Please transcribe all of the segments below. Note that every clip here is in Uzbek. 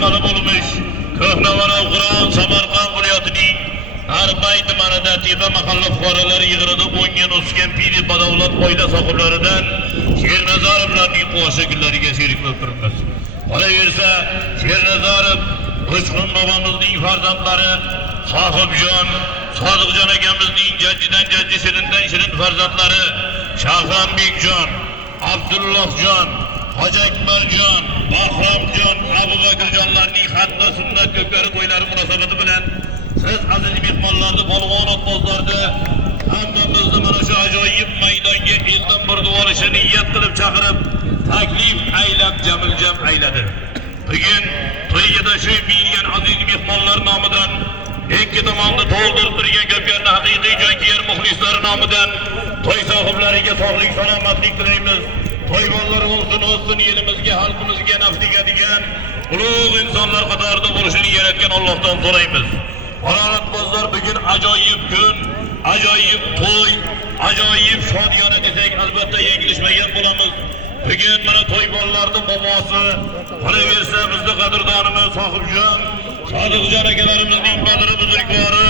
chiqqani bo'lmish. Ko'hnavara Qur'on Samarqand viloyatining Arbay tumanida Tepa mahalla fuqarolari yig'inida 10 ga o'sgan piri badavlat oila sohiblaridan Shernazarovlarning qo'shiq kunlariga sherik bo'lib turibmiz. Qolaversa, Shernazarov Uchqun bobomizning farzandlari Sohibjon, Sodiqjon akamizning jaddidan jaddi shirindan shirin farzandlari Shahronbekjon, Abdullohjon, Hoji Akbarjon, Bahromjon, Abubakirjonlarning hatto sunnat ko'pkari to'ylari munosabati bilan siz aziz mehmonlarni polvon otbozlarda hammamizni mana shu ajoyib maydonga eldan bir duolishni niyat qilib chaqirib, taklif aylab jamil-jam ayladi. Bugun to'yga tashrif buyurgan aziz mehmonlar nomidan ikki tomonni to'ldirib turgan ko'pkarni haqiqiy jonkuyar muxlislar nomidan to'y sohiblariga sog'lik salomatlik tilaymiz. To'ymonlar olsun elimizga, xalqimizga naf tegadigan ulug' insonlar qatorida bo'lishini yaratgan Allohdan so'raymiz. Qoronatbozlar bugun ajoyib kun, ajoyib to'y, ajoyib shodiyona desak albatta yanglishmagan bo'lamiz. Bugun mana to'ymonlarning bobosi, qolaversa bizning qadrdonimiz Sohibjon, Sodiqjon akalarimizning badri buzrukvori,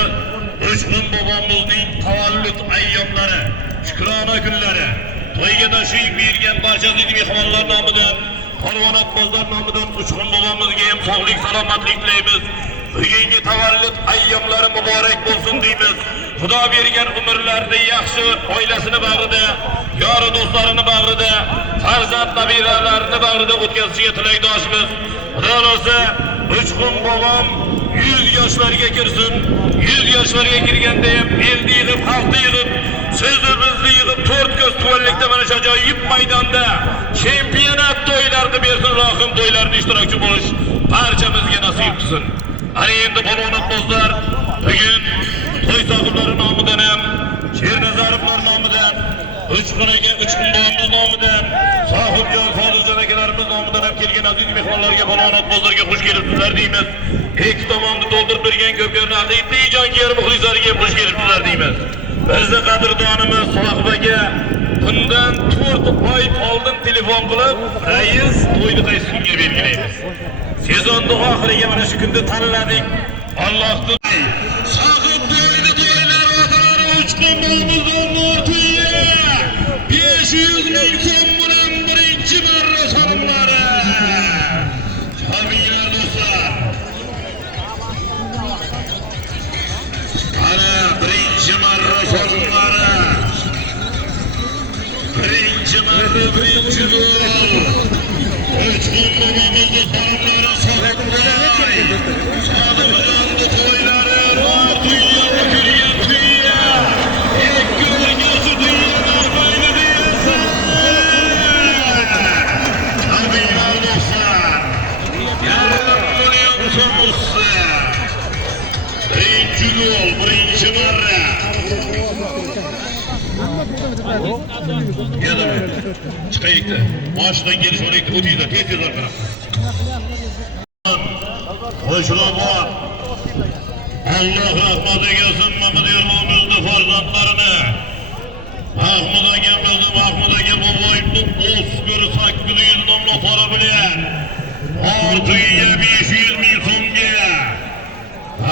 Uchqun bobomizning tavallud ayyomlari, shukrona kunlari, to'yga tashrif buyurgan barcha aziz mehmonlar nomidan, Qoronatbozlar nomidan Uchqun bobomizga ham sog'lik, salomatlik tilaymiz. Bugungi tavallud ayyomlari muborak bo'lsin deymiz. Xudo bergan umrlarida yaxshi oilasini bag'rida, yori do'stlarini bag'rida, farzand nabiralarini bag'rida o'tkazishiga tilakdoshmiz. Xudo olsa Uchqun bobom 100 yoshlarga kirsin. 100 yoshlarga kirganda ham elni yig'ib, xalqni yig'ib, so'zimizni yig'ib, to'rt ko'z tuvallikda mana shu ajoyib maydonda chempionat to'ylarini bersin, Rohim to'ylarida ishtirokchi bo'lish barchamizga nasib qilsin. Ana endi polvonatbozlar bugun to'y sohiblari nomidan ham, Shernazarovlar nomidan, Uchqun bobomiz nomidan, Sohibjon, Sodiqjon akalarimiz nomidan ham kelgan aziz mehmonlarga, polvonatbozlarga xush kelibsizlar deymiz. Ikki tomonni to'ldirib bergan ko'pkarni haqiqiy jonkuyar muxlislarga xush kelibsizlar deymiz. Bizning qadrdonimiz Sohibaga bundan 4 oy oldin telefon qilib, rais to'yni qaysi kunga belgilaymiz. Sezonning oxiriga mana shu kunda tanladik. Allohning Sohib to'yni to'ylar otalari Uchqun bobomizdan ortiga 500 ming so'm bilan birinchi marra so'mlari. Jamila do'stlar. Ana birinchi marra so'mlari. Birinchi marra birinchi gol. Uchqun bobomizning so'mlari Sohibboy. Sodiqjonning to'ylari Ro'tuya o'tirgan tuya. Ikki o'rgasi tuyalar mayli deyilsa. Jamila do'stlar. Yarim million so'm usta. Birinchi gol, birinchi marra. Chiqaylikda. Boshdan kelish o'rikda o'tiydi, tez-tezlar qarab. Qo'shilobod. Alloh rahmat egasin Mamad Ermonimizning farzandlarini. Mahmud akamizni, Mahmud aka boboyimni o'sgur 800 nomli pora bilan ortiga 500 ming so'mga.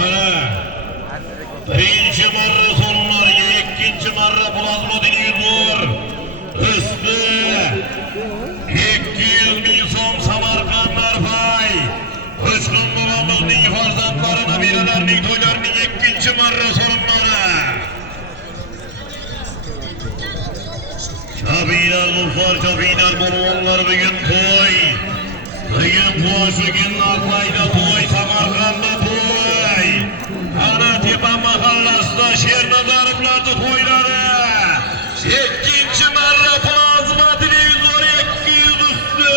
Ana birinchi marra so'mlarga, ikkinchi marra plazma televizor, usti 200 ming so'm Samarqand Narpay. Uchqun bobomizning farzandlari, nabiralarining to'ylarining ikkinchi marra so'mlari. Chabilar G'ufar, chabilar polvonlar bugun to'y. Bugun Qo'shiqin Narpayda to'y, Samarqandda to'y. Ana Tepa mahallasida Shernazarovlarning to'ylari. Ikkinchi marra plazma televizor 200 usti.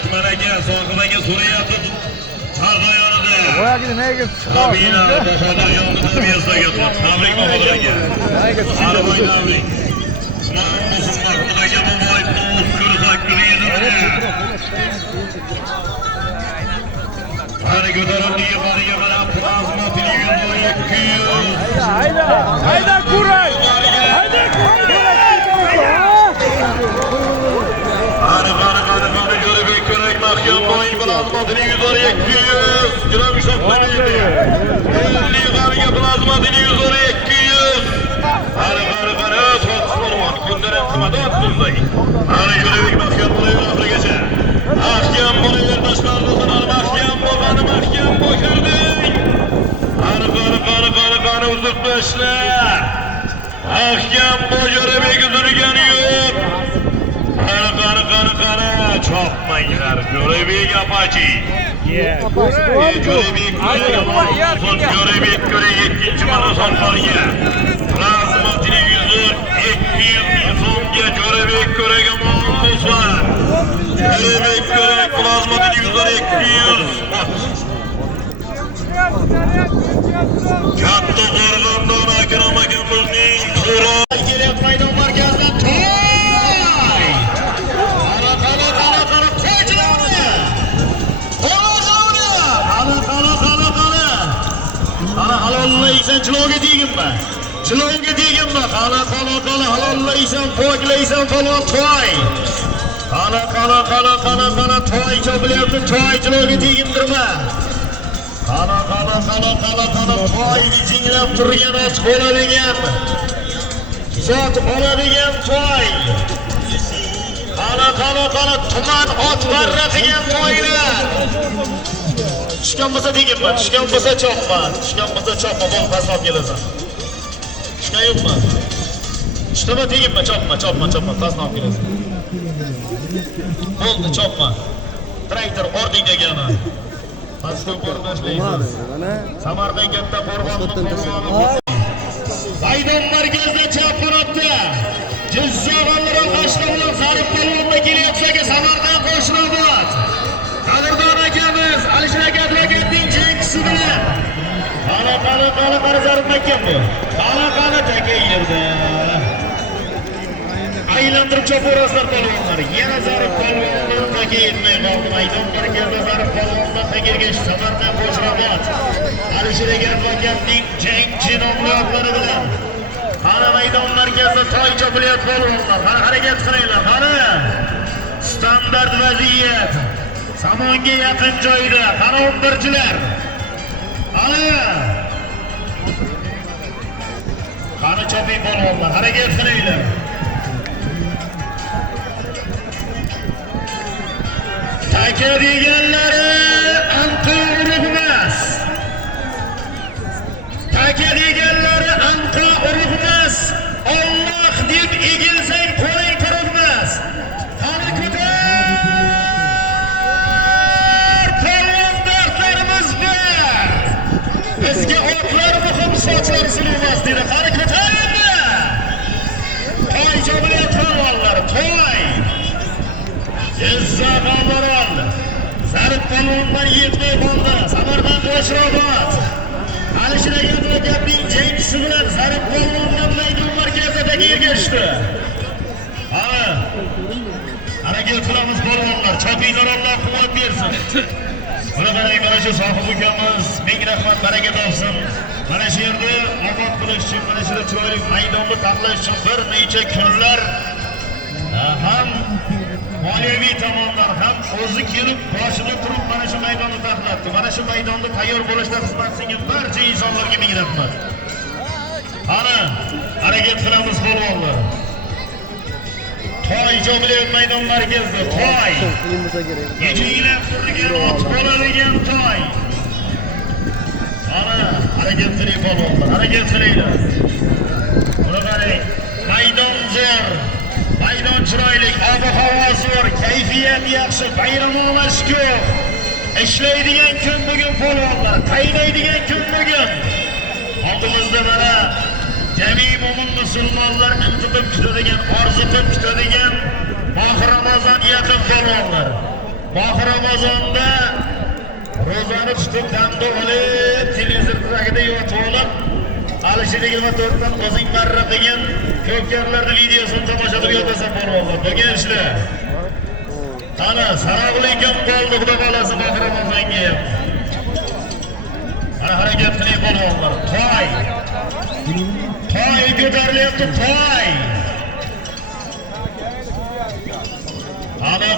Akbar aka, Sohibaga so'rayapti. Sardoyonida. Boyagini nega chiqardi? Bahodirjonni tarbiyasiga tot. Tabrik Bahodirga. Arbay tabrik. Shunaqa bo'lsin, Mahmudaga boboyibni o'skir 800. Qani ko'tarildi yuqoriga qarab plazma televizor 200. Hayda kuray. Hayda kuray. plazmadini 100 gram hisoblanadi. Yo'lli qariga plazmadini 100 qari to'qson kundan qimmat bunday. Ana Jo'rabek mahkam bo'laver oxirigacha. Mahkam bo'laver tashqarida sanar mahkam bo'lgani mahkam bo'kirding. Qari uzib tashla. Mahkam bu Jo'rabek uzilgani yo'q. Qani chopmanglar Jo'rabek apachi. Jo'rabek ko'ra 2-chi marafonlarga. Plazmatini 100-200 so'mga Jo'rabek ko'raga bo'lsin. Jo'rabek ko'ra plazmatini 100-200. Katta Qo'rg'ondan Akram akamizning Turon kelyapti maydon markazidan to'y. Halollaysan chilovga teginma. Chilovga teginma. Qala halollaysan, poklaysan falon to'y. Qala to'y chopilyapti. To'y chilovga tegindirma. Qala to'y jinglab turgan ot bo'ladigan. Zot oladigan to'y. Qala tuman ot barratigan to'ylar. Tushgan bo'lsa teginma, tushgan bo'lsa chopma, bo'l pasab kelasan. Tushgan yo'qmi? Tushdimi teginma, chopma, pasab kelasan. Bo'ldi, chopma. Traktor ording degani. Pasdan ko'rinashlaysiz. Samarqand katta qo'rg'on. Maydon markazida chap tarafda Jizzaxonlar boshlig'i Zarif Palvonga kelyapsa, Samarqand qo'shnobod. Qadrdon akamiz Alisher aka advokatning jangchisi bilan. Qara Zarif akam bu. Qara taka yerda. Aylantirib chopaverasizlar palvonlar. Yana Zarif Palvondan taka yetmay qoldi. Maydon markazida Zarif Palvondan takerga Samarqand qo'shnobod. Alisher aka advokatning jangchi nomli otlari bilan. Qara maydon markazida to'y chopilyapti palvonlar. Qara harakat qilinglar. Qara. Standart vaziyat. Samonga yaqin joyda. Qara 11chilar. Qara choping palvonlar. Harakat qilinglar. Taka deganlari anqa urug' emas. Taka deganlari anqa urug' emas. Alloh deb egilsang qo'ling turibmas. Qani ko'tar. Palvonlarimiz bor. Bizga otlar muhim, sochlar silmas dedi. Qani ko'tar endi. To'y chopilyapti palvonlar, to'y. Jizzaxonlar Zarif Palvonlar yetmay qoldi. Samarqand qo'shnobod. Alisher aka advokatning jangchisi bilan Zarif Palvondan maydon markazida ergashdi. Harakat qilamiz palvonlar. Chopinglar, Alloh quvvat bersin. Buni qarang, mana shu sohib ukamiz ming rahmat, baraka topsin. Mana shu yerda obod qilish uchun, mana shu chiroyli maydonni taxlash uchun bir necha kunlar ham moliyaviy tomondan ham o'zi kelib boshida turib mana shu maydonni taxlatdi. Mana shu maydonda tayyor bo'lishda xizmat qilgan barcha insonlarga ming rahmat. Ana, harakat qilamiz palvonlar. To'y chopilyapti maydon markazida. To'y. Yechinglab turgan ot bo'ladigan to'y. Ana, harakat qiling palvonlar. Harakat qilinglar. Buni qarang. Maydon zo'r. Maydon chiroyli, ob-havo zo'r, kayfiyat yaxshi, bayramona ko'p. Ishlaydigan kun bugun polvonlar, qaynaydigan kun bugun. Oldimizda mana jami mo'min musulmonlar intiqib kutadigan, orziqib kutadigan Moh Ramazon yaqin polvonlar. Moh Ramazonda ro'zani tutib damda olib, televizor tagida yotib olib, Alisher 24 dan o'zing marra qilgan ko'pkarlarning videosini tomosha qilib yotasan polvonlar. Bo'lgan ishlar. Ana, assalomu alaykum bo'ldi, xudo xolasi Moh Ramazonga ham. Ana harakat qiling polvonlar. To'y. To'y ko'tarilyapti, to'y. Ana,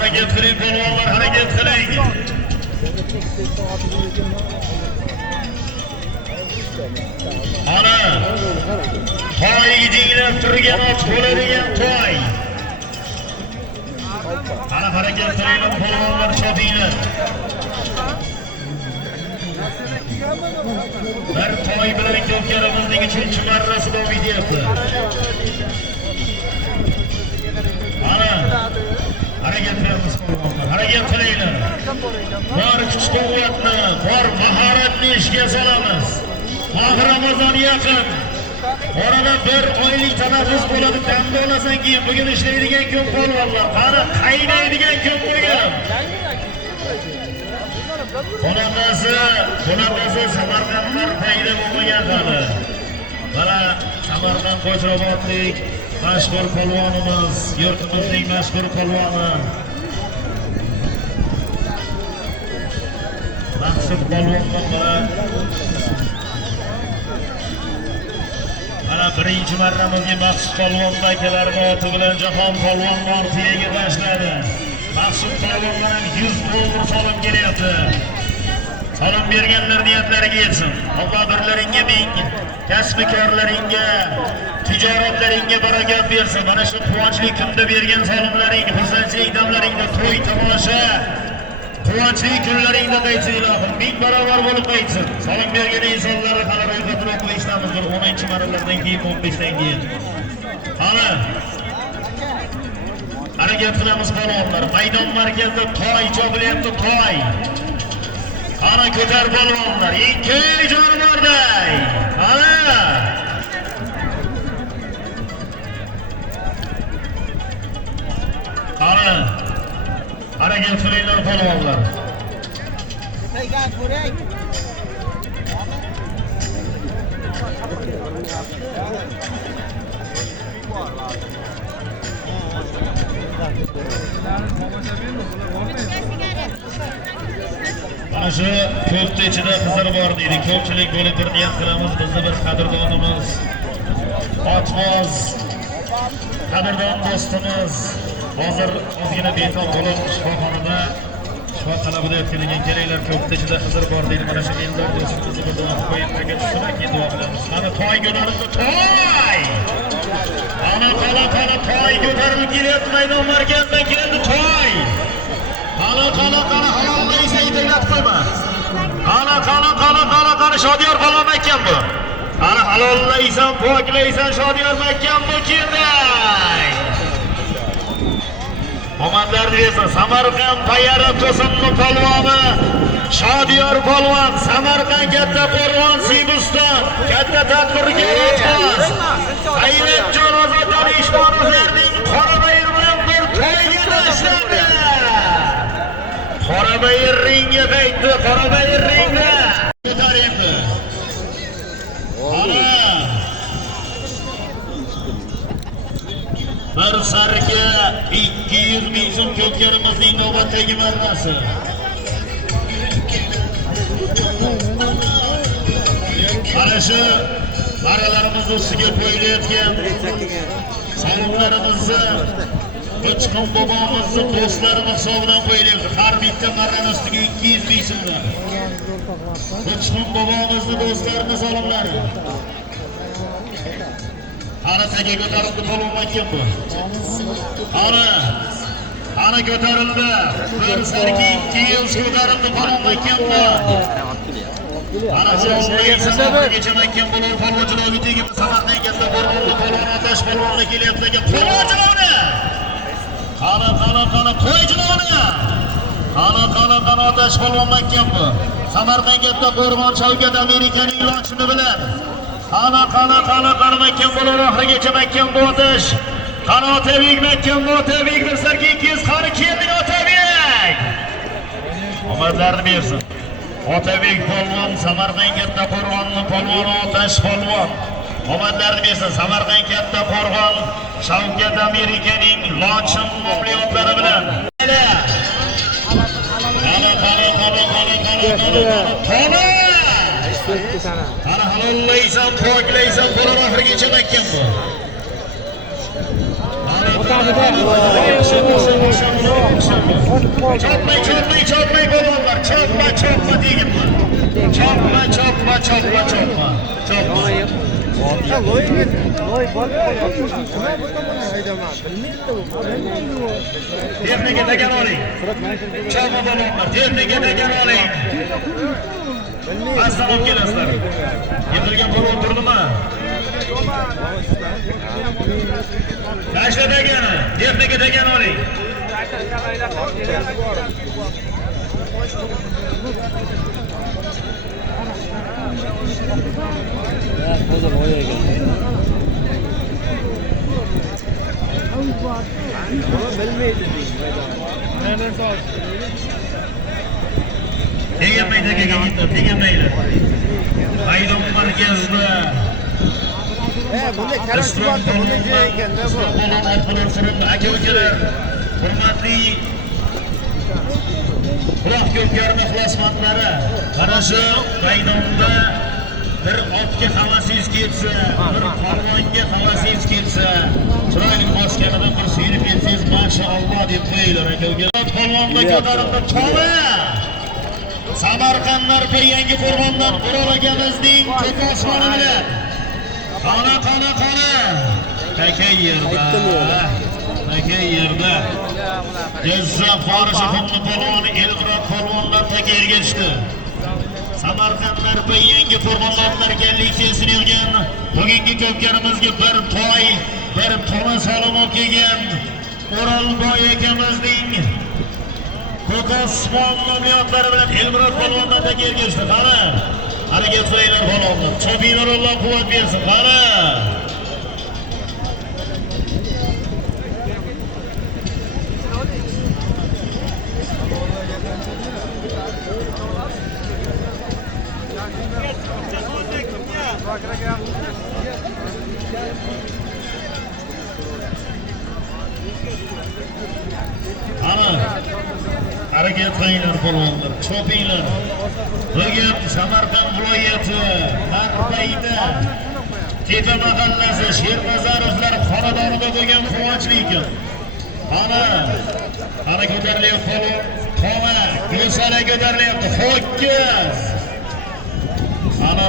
harakat qiling polvonlar, harakat qiling. Ana toy jinglab turgan ot bo'ladigan toy. Ana harakat qilinglar polvonlar, chopinglar. Bir toy bilan ko'pkarimizning 3-chi marrasi davom etyapti. Ana harakat qilamiz polvonlar, harakat qilinglar. Bor kuch-quvvatni, bor mahoratni ishga solamiz. Ramazon yaqin. Orada bir oylik tanaffus bo'ladi, damda olasan keyin bugun ishlaydigan kun polvonlar. Qani qaynaydigan kun bugun. Bunaqasi Samarqandlar paydo bo'lmagan hali. Mana Samarqand Qo'shrobodlik mashhur polvonimiz, yurtimizning mashhur polvoni Maqsud polvonlar mana birinchi marramizga Maqsud polvon akalarning oti bilan Jahon polvon mortiyaga tashladi. Maqsud polvonlar ham $100 solib kelyapti. Salom berganlar niyatlariga yetsin. Alloh birlaringga ming, kasb-korlaringga, tijoratlaringga barakat bersin. Mana shu quvonchli kunda bergan salomlaring, xursandchilik damlaringda to'y tomosha, quvonchli kunlaringda qaytsin ilohim. Ming barobar bo'lib qaytsin. Salom bergan insonlarga hali ro'yxatini o'qishamiz. 10-marralardan keyin, 15dan keyin. Ana harakat qilamiz polvonlar. Maydon markazida toy chopilyapti, toy. Ana ko'tar polvonlar, ikki jonivorday. Ana harakat qilinglar polvonlar. Mana shu ko'pta ichida Xizr bor deydi. Ko'pchilik bo'lib bir niyat qilamiz. Bizni bir qadrdonimiz, otmoz, qadrdon do'stimiz hozir ozgina betob bo'lib shifoxonada shifo talabida yotganligidan kelinglar. Ko'pta ichida Xizr bor deydi. Mana shu eldor do'stimizni bir duo qo'yib tushunib keyin duo qilamiz. Mana toy go'darimda toy. Ana qala toy ko'tarilib kelyapti, maydon markazidan keldi toy. Qala halollaysa yetaklatib qo'yma. Qala Shodiyor polvon akam bu. Qani halollaysan, poklaysan Shodiyor akam bu keldi. Omadlarni bersin. Samarqand Tayyara To'sinli polvoni Shodiyor polvon, Samarqand katta polvon Sibuston, katta tadbirga o'tmas. Hayratjon Ozodjon Ishmonovlarning Qorabayir bilan bir to'yga tashlandi. Qorabayir ringga qaytdi, Qorabayir ringda. Ko'tarildi. Ana bir sarga 200 ming so'm ko'pkarimizning navbatdagi marrasi. Mana shu aralarimiz ustiga qo'yilayotgan salomlarimizni Qo'chqon bobomizni do'stlari hisobidan qo'yilyapti. Har bitta marrani ustiga 200 ming so'm. Qo'chqon bobomizni do'stlarini salomlari. Ana taga ko'tarildi polvon akam bu. Ana ko'tarildi. Bir sarki 200 ko'tarildi polvon akam bu. Ana shu akam bo'lur polvonchilar bitigi Samarqand katta polvonni polvon Otash polvonni kelyapti aka. Polvonchilarni. Qana to'ychilarni. Qana Otash polvon akam bu. Samarqand katta Qo'rg'on Shavkat Amerikaning ilonchini bilan. Qana makkan bo'lur oxirigacha makkan bu Otash. Qana Otabek makkan bu Otabek bir sarki 200 qani kelding Otabek. Omadlarni bersin. Otabek polvon Samarqand katta Qo'rg'onning polvoni Otash polvon. Omadlarni bersin. Samarqand katta Qo'rg'on Shavkat Amerikaning lochin nomli otlari bilan. Qana halollaysan, poklaysan, qo'lini oxirigacha makkan bu. Qana Çopma bolonlar. Çopma deyimler. Çopma. Ternege degan oling. Çopma bolonlar. Ternege degan oling. Aslan olib kelasizlar. Yiqilgan bolon turdimi? Tashla degani. Ternege degan oling. Tegamaydi tegamaydi. Maydon markazida bunday karashi bor, bunday joy ekan-da bu. Bolon otqilar aka-ukalar. Hurmatli Quloq ko'pkar ixlosmandlari, mana shu maydonda bir otga havasingiz kelsa, bir polvonga havasingiz kelsa, chiroyli boshqanidan bir suyunib ketsangiz, mashaalloh deb qo'yinglar aka-ukalar. Polvonda ko'tarildi to'la. Samarqandlar bir yangi qo'rg'ondan Qurol akamizning ko'k osmoni bilan. Qana. Takay yerda. Jizzax Forishi Xumni polvoni Elqirot polvonlar taka ergashdi. Samarqandlar bir yangi qo'rg'onlar kelliksiyasini yig'gan. Bugungi ko'pkarimizga bir toy, bir tona salom olib kelgan O'rolboy akamizning ko'k osmon nomiyotlari bilan Elqirot polvonlar taka ergashdi. Qani, harakat qilinglar polvonlar. Chopinglar, Alloh quvvat bersin. Qani. Ana harakat qilinglar polvonlar, chopinglar. Bugun Samarqand viloyati Narpayda Tepa mahallasi Shernazarovlar xonadonida bo'lgan quvonchli kun. Ana ko'tarilyapti polvon, toma, go'sala ko'tarilyapti, ho'kiz. Ana.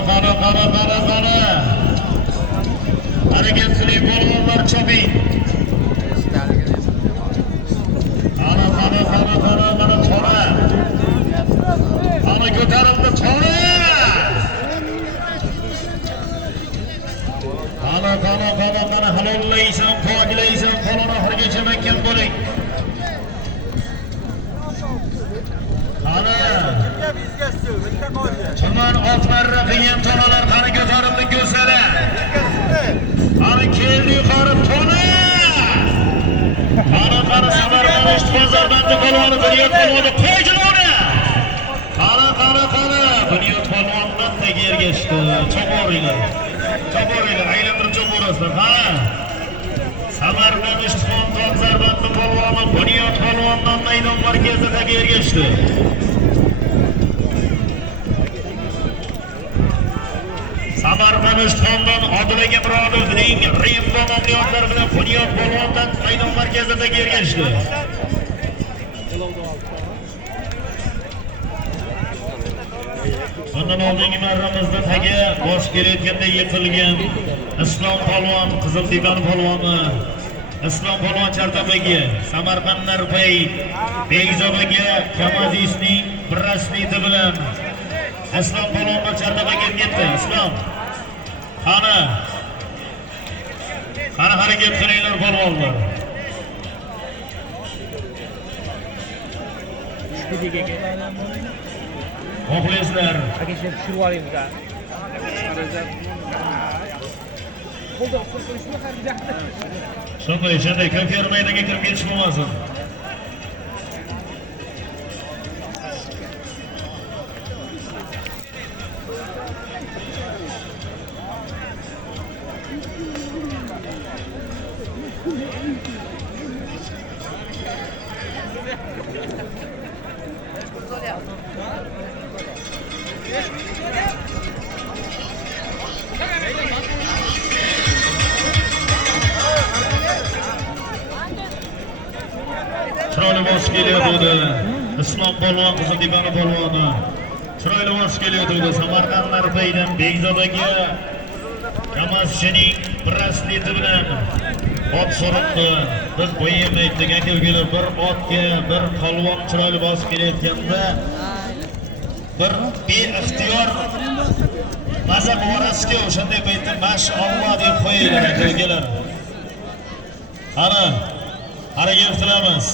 Harakat qiling polvonlar, choping. Ana tona. Ana ko'tarildi tona. Ana halollaysan, poklaysan, polvon oxirigacha makkan bo'ling. Ana tuman otlarra qilgan tonalar qani ko'tarildi go'sala. Ana keldi yuqori tona. Ana Samarqand bozordan polvoni Bunyod polvoni qo'yjiloni. Qani. Bunyod polvondan taka ergashdi. Cho'poringlar. Aylantirib cho'porasizlar. Qani. Samarqand bozordan polvoni Bunyod polvondan maydon markazida taka ergashdi. Samarqanddan Odil Murodovning Rimbo nomliyotlari bilan Bunyod polvondan maydon markazida ergashdi. Bundan oldingi marramizda taga bosh kelayotganda yiqilgan Islom polvon, Qiziltepa polvoni, Islom polvon Chartabaga, Samarqand Narpay Begzobaga Kamazisning brasleti bilan Islom polvonlar Chartabaga ketdi. Islom. Qani harakat qilinglar polvonlar. Muxlislar. Shunday ko'kar maydonga kirib ketish bo'lmasin. chiroyli bosib kelayotdi. Islom polvon Qizildibani polvoni chiroyli bosib kelayotdi. Samarqand Narpaydan Bekzodaga Kamazchining brasleti bilan ot so'rabdi. Biz bo'yim aytdik, aka-ukalar, bir otga bir polvon chiroyli bosib kelayotganda bir beixtiyor maza borasiga o'shanday paytda mashalloh deb qo'yinglar aka-ukalar. Ana harakat qilamiz.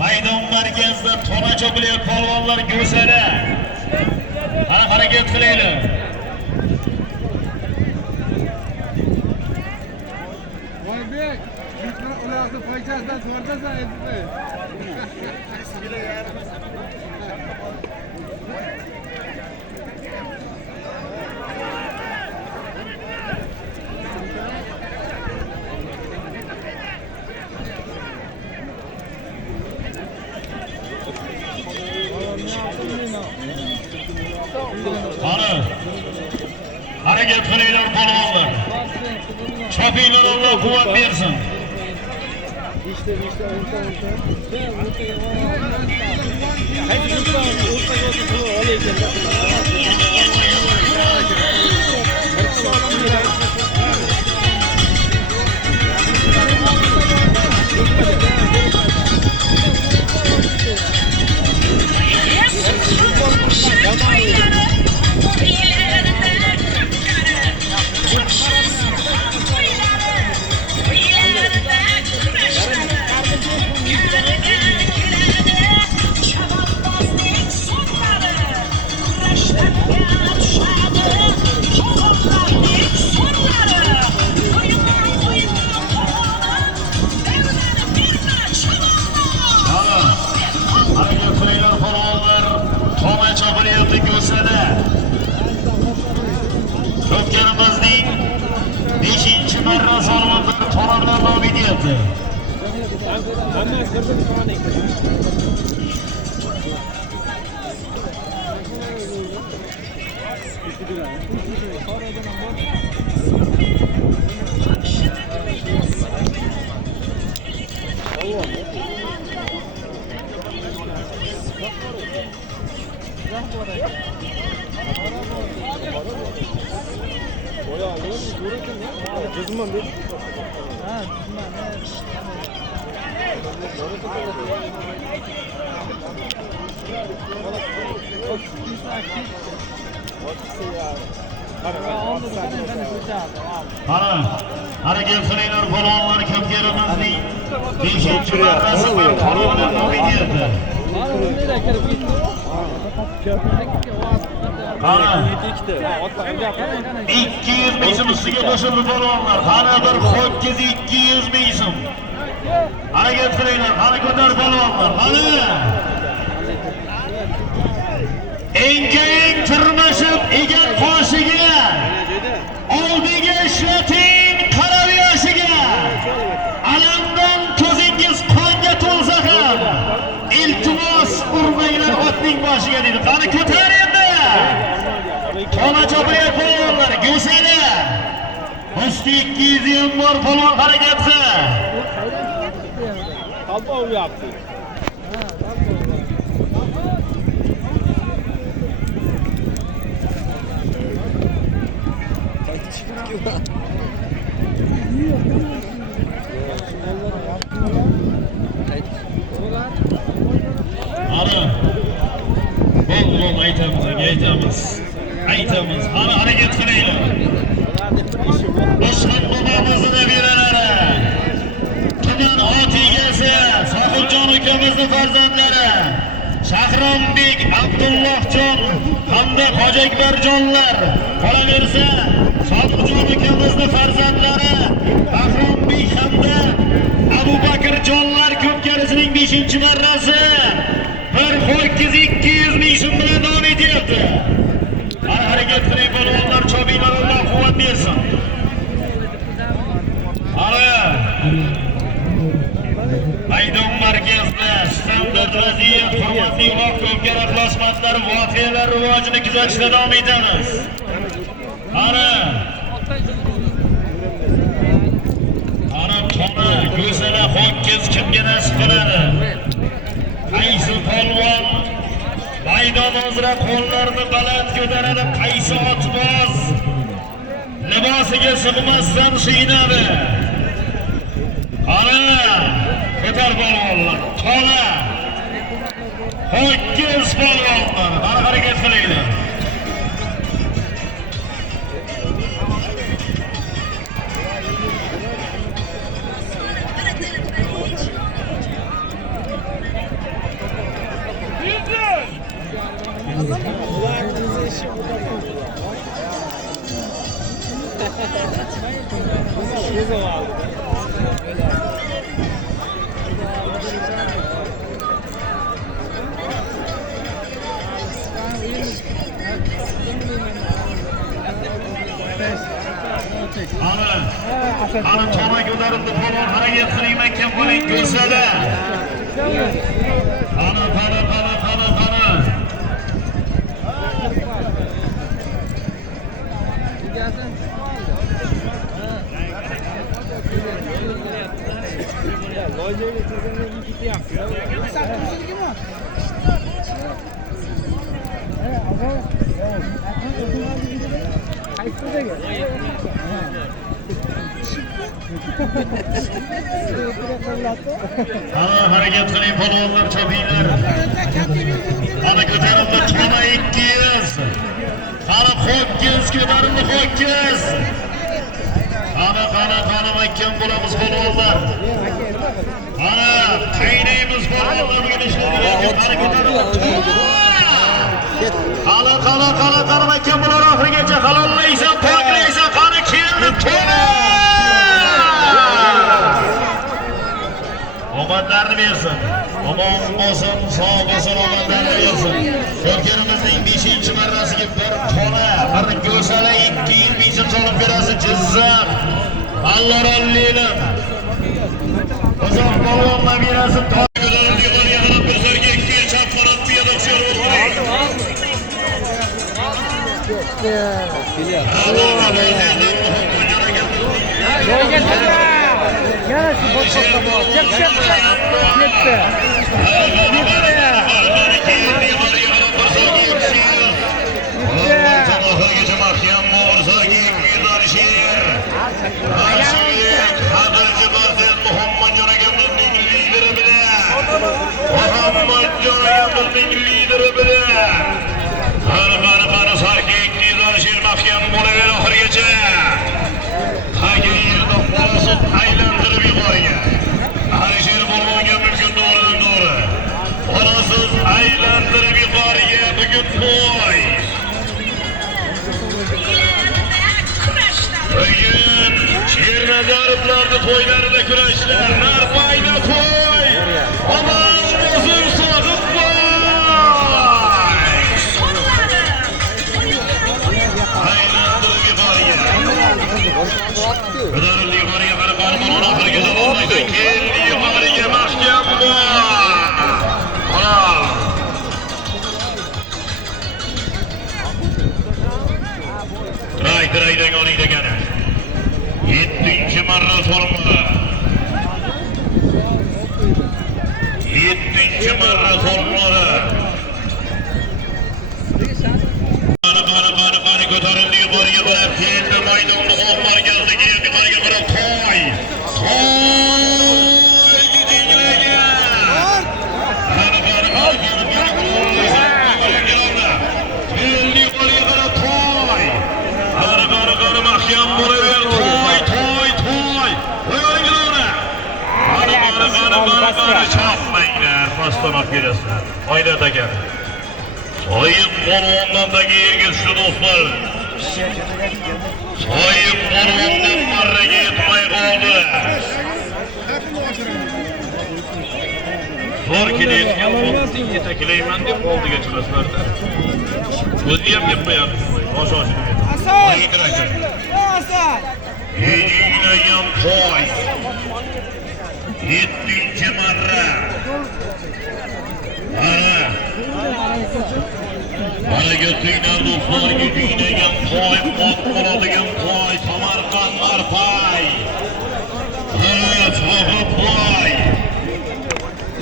Maydon markazida tona chopilayotgan polvonlar go'sada. Ana harakat qilinglar. Voybek, ularni foychasidan tortasan endi. Ana harakat qilinglar polvonlar. Chopinglar, Alloh quvvat bersin. Ko'pkarimizning 5-marra solmoqda to'ralar davom etyapti. Ana harakat qilinglar polvonlar, Ko'pkarimizning 5-marrasi bir polvonlar davom etyapti. Ana 200 ming so'm ustiga qo'shildi polvonlar. Qani bir ho'kiz 200 ming so'm. Harakat qilinglar, qani ko'tar polvonlar, qani. Eng turmashib egar qoshiga, oldiga ishlating qarab yoshiga. Alamdan ko'zingiz qonga to'lsa ham, iltimos urmanglar otning boshiga dedi. Qani ko'tar endi. Tona chopilayotgan polvonlar go'sada. Usti 200 ham bor polvon harakat qil. Qalba uryapti. Ana bo'l aytamiz. Ana harakat qilinglar. Ishqin bobomizni beralari, tuman ot egasi Sohibjon ukamizni farzandlari Shahrombek, Abdullohjon hamda Hojiakbarjonlar, qolaversa Sohibjon ukamizni farzandlari Bahrombek hamda Abubakirjonlar Ko'pkarisining 5-marrasi bir ho'kiz 200 ming so'm bilan davom etyapti. Harakat qiling polvonlar, chopinglar, Alloh quvvat bersin. Ana maydon markazida standart vaziyat, hurmatli Ko'pkar ixlosmandlari voqealar rivojini kuzatishda davom etamiz. Ana tona go'sala ho'kiz kimga nasib qiladi? qo'llarini baland ko'taradi qaysi otboz libosiga sig'masdan suyunadi. Qani ko'tar polvonlar, tola ho'kiz polvonlar harakat qilinglar. Ana toma ko'tarildi polvon harakat qiling makkan bo'ling ko'rsada. Ana qani. Harakat qiling polvonlar, chopinglar. Ana ko'tarildi toma 200. Qani ho'kiz ko'tarildi ho'kiz. Qani makkan bo'lamiz polvonlar. Ana qaynaymiz polvonlar bugun ishlaydigan. Qani ko'tarildi. Qani makkan bo'lar oxirigacha halollaysan, poklaysan. Qani keldi toma. Omadlarni bersin. Omon bo'lsin, sog' bo'lsin, omadlarni bersin. Ko'rganimizning 5-marrasiga bir tona, bir go'sala 220 solib berasiz Jizzax. Alloh Uzoq polvonlar berasiz. Ko'tarildi yuqoriga qarab bir zarga 2 chap qanot piyoda tushirib Qani sarki 200 shir mahkam bo'laver oxirigacha. Qayerda qolsin aylantirib yuborgan. Alisher polvonga mumkin to'g'ridan-to'g'ri. Qolasiz aylantirib yuborgan bugun to'y. Bugun Shernazarovlarning to'ylarida kurashlar, Narpayda to'y. Omon bo'lsin sog'ib qo'y. Aylantirib yuborgan. Ko'tarildi yuqoriga qarab polvon oxiriga davomlaydi. Keldi yuqoriga mahkam bo'l. Traydan oling degani. 7-marra forma. 7-marra formada. Qani ko'tarildi yuqoriga qarab keldi maydonni qo'q markazidagi yuqoriga qarab to'y. Çapmayınlar, pastanat gelesler. Haydi da gel. Soyup polvondan da girgizdi dostlar. Soyup polvondan marraga yetmay qoldi. Zo'r kelayotgan vaqtni yetaklayman deb oldiga chiqasizlar-da. O'zi ham yapmayapti. Osh-osh. Haydi aka. Yeydigan to'y. 7-marra. Mana götüyler dostlar, gücüynegan to'y, ot bo'ladigan to'y, Samarqand Narpay. So'g'ib boy.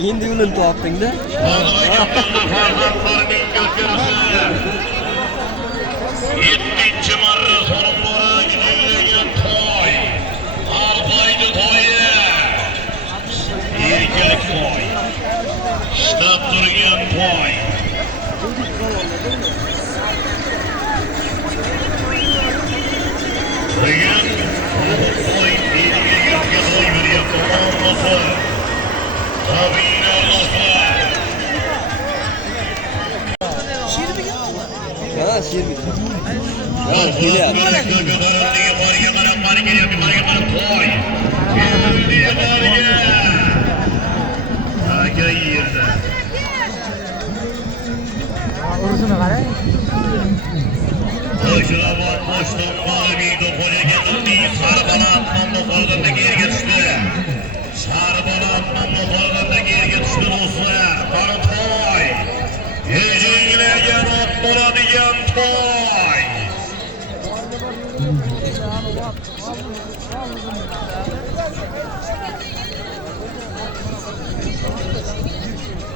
Endi yo'lini topding-da. Hozir farzandlarning gösterisi. 7. marra sonunlara güdüleyen toy. Arpaydı toyu. Erkek toy. Ştab durgan toy. Bugün toy belirgin toy veriyor. Komandası. Tabi'nin Allah'ı. Ha, şiir bitti. Urusunu qarang. Yiyeceklerden ot buladigan toy.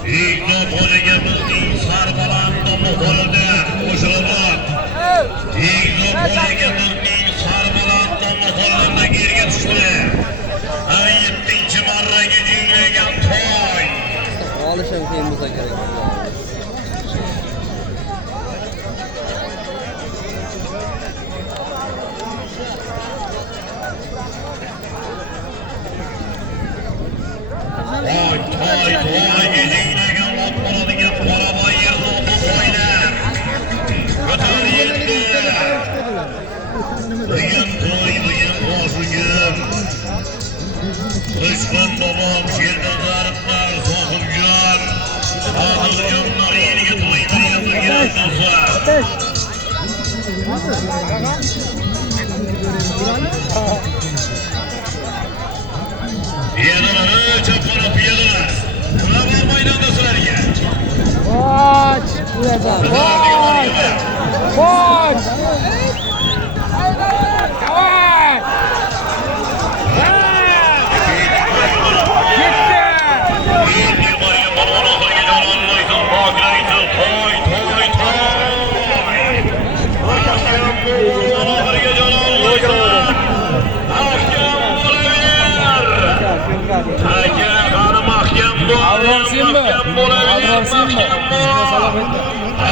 İlk hocagemizning sarbaland muhorida qo'shilib, ilk hojagemizning sarbaland muhorida yerga tushdi. 7. marraga jinglagan toy. Olishim qiyin bo'lsa kerak. Toy jinglagan ot bo'ladigan qoraboy yerda o'tib qo'ylar. Ko'tarildi. Bugun toy, bugun boshugim. O'zbek bobom Shernazarlar sohibjon. Sohibjonlar yeniga to'ymayga turgan bo'lsa. Piyodalar, chapqona piyodalar. Nima bor maydonda sizlarga? Qoch! Ulasan. Qoch! Qoch!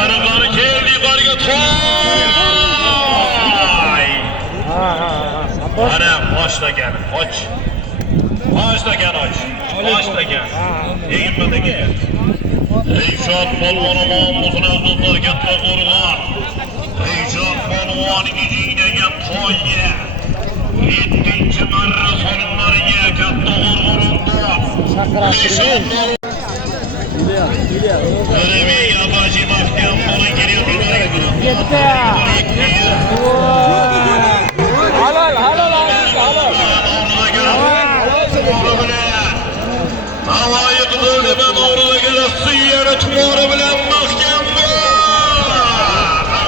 Arıqları keldi yuqoriga toy. Ana boshlagan och. Boshlagan och. Boshlagan. Egilmadagi. Ey shod polvonim o'zini do'stlar katta qo'rg'on. Ey shod polvon jinglagan toyga. 7. marra solinlariga katta qo'rg'onda. Ey shod Öyle yabancı mahkem bana geliyor Yetti. Halal, halal abi, halal. Havayı kılır ben orada gele sıyarı tumarı bilen mahkem var.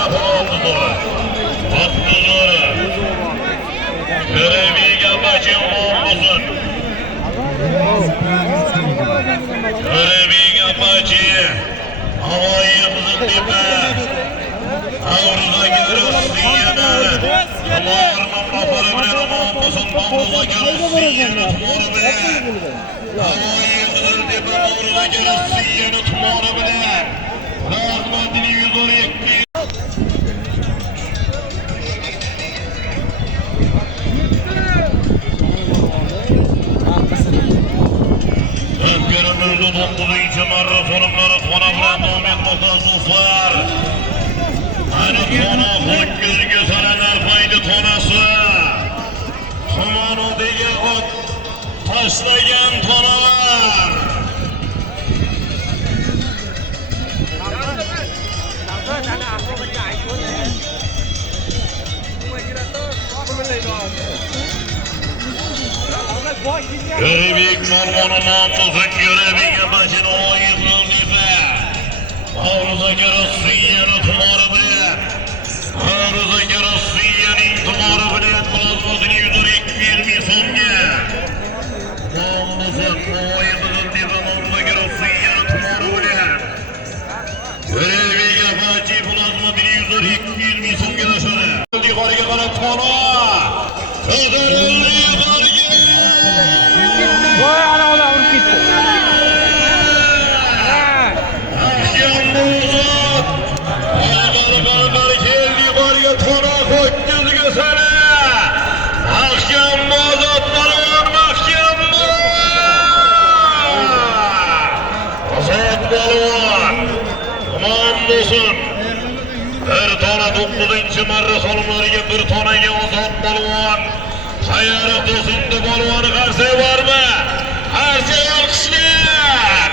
Oldu doğru. Attı doğru. Görevi yabancı olmasın. Görevi yabancı. Havayımızın dibi. Avruza gidiyoruz sıyarı. Amarman baparı bilen olmasın. Damlıza gele sıyarı tumarı bilen. Havayımızın dibi. Avruza gele sıyarı tumarı bilen. Razmadini yüzü ekti. Önkörümüzde 9. marra sonumları tona bilen devam etmekten dostlar. Hani tona hoş gözgü saranlar fayda tonası. Tumanı diye ot taşlayan tonalar. Görevik mormonun namusun görevik yapacın o yıkıl nife. Avruza göre sıyyanı tumarı bilen. Avruza göre sıyyanın tumarı bilen. Plazmasını yüzerek bir songe. Namusun o yıkıl nife. Avruza göre sıyyanı tumarı bilen. Görevik polvon. Ko'tarildi yuqoriga. Voy, ana ular urib ketdi. Ahkam Muzot. Qari keldi yuqoriga to'na ho'kizga sana. Ahkam Muzot polvon mahkam Azod polvon. Aman bo'lsin. Bir tona 9-marra solimlariga bir tonaga Azod polvon. Xayri do'stimni polvoni qarsa bormi? Qarsa olqishlar.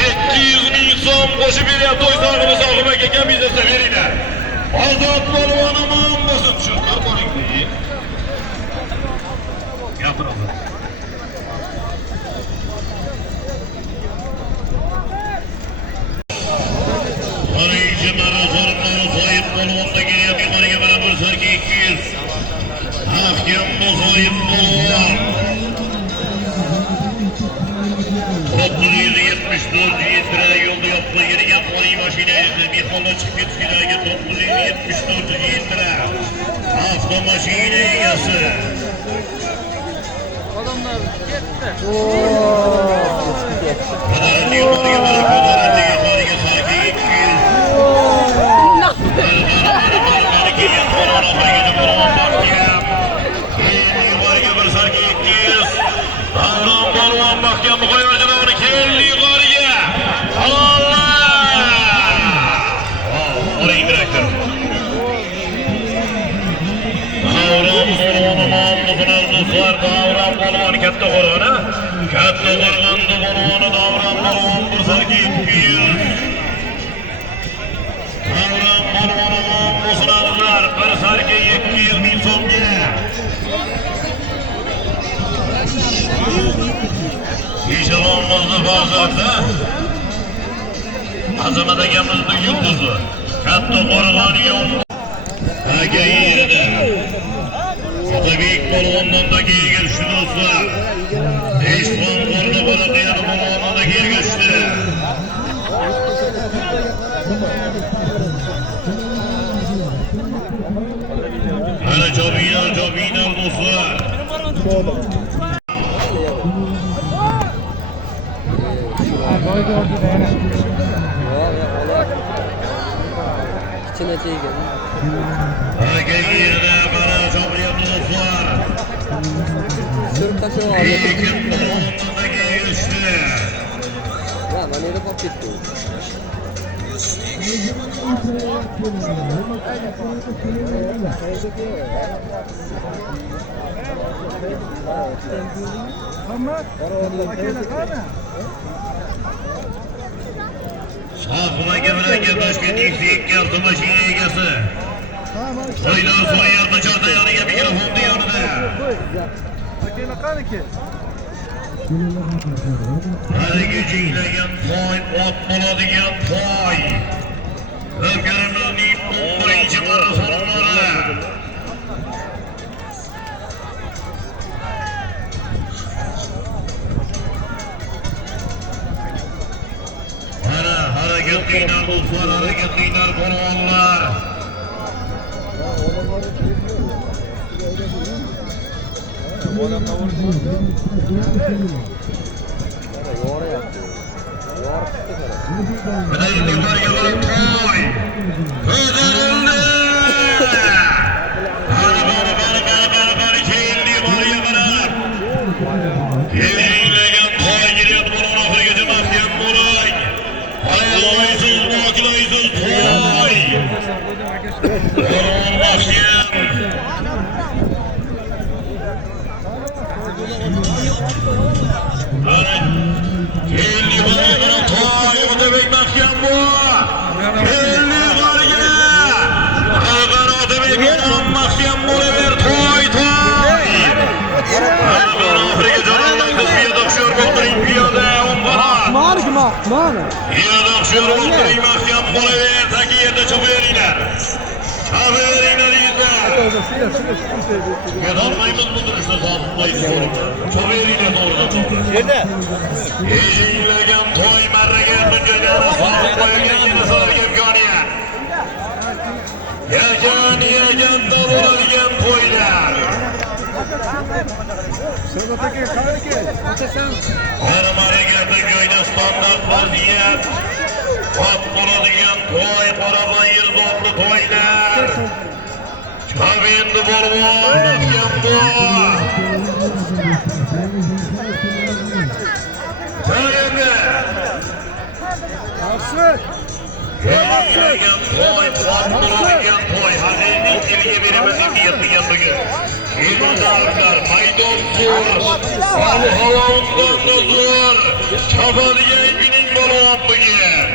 200 ming so'm qo'shib beryapti o'ysog'ini so'g'ib aka biznesda beringlar. Azod polvon aman bo'lsin. Tushunlar qo'lingni. Gapir Azod. Birinchi marra solimlarni so'yib polvonda kelyapti yuqoriga mana bir sarki 200. Ahkam Muzoyib polvon. 974 yetrada yo'lda yo'qqa yerigan qoliy mashina edi. Mehmonlar chiqib ketishidagi 974 yetra. Avtomashina egasi. Odamlar ketdi. Ko'tarildi yuqoriga mana ko'tarildi yuqoriga sarki 200. Davron polvon katta qo'rg'oni. Katta qo'rg'onda polvoni Davron polvon bir sarki 200. Davron polvoni musulmonlar bir sarki 200 ming so'mga. Ishonimizning farzandi Azamat akamizning yulduzi. Katta qo'rg'on yo'q. Aka yerida. Otabek polvondan da kelishdi do'stlar. Eshton qo'rda bo'ladigan polvondan da kelishdi. Ana jobiylar do'stlar. Boy gördü yana. İçine çekin. Aka yerda qara jobiylar do'stlar. Sürüp taşı var. Ekin polvondan da kelishdi. Ya ben öyle kop gitti. Sağlığa bilan gaplashgan ikki avtomashina egasi. To'ylar so'rayapti charda yoniga mikrofonni yonida. Haligi jiylagan toy, ot bo'ladigan toy. O'zgarimizning 11-marra so'rovlari. Hareketliler dostlar, hareketliler polvonlar. Ko'tarildi yuqoriga qarab toy. Ko'tarildi. Qani keldi yuqoriga qarab. Yenglagan toy giryapti polvon oxirigacha mahkam bo'lay. Aylaysiz, baklaysiz toy. Polvon mahkam. Keldi yuqoriga toy. Otabek mahkam bu. Keldi yuqoriga. Otabek mahkam bo'laver toy. Oxiriga jonlanib qizga topshir bo'ldiring piyoda 10 baland. Mana. Piyoda topshir bo'ldiring mahkam bo'laver. Taki yerda cho'paveringlar. Cho'paveringlar yigitlar. Yetolmaymiz bu durishda sotmaymiz. Cho'paveringlar to'g'ridan. Yerda. Yeylagan to'y marraga tunjagan sotib qo'yilgan imkoniyat. Yakan davlat Hareketi köyde standart vaziyet. Ot bo'ladigan to'y, qorabayir zotli to'ylar. Chabendi bo'lmoq o'tgan bu. Chabendi. Kelgan to'y, ot bo'ladigan to'y. Haqiqiy tilga beremizlik niyatligan bugun. Yigitlar maydon zo'r, havo undan zo'r. Chapadigan kuning bo'lmoq bugun.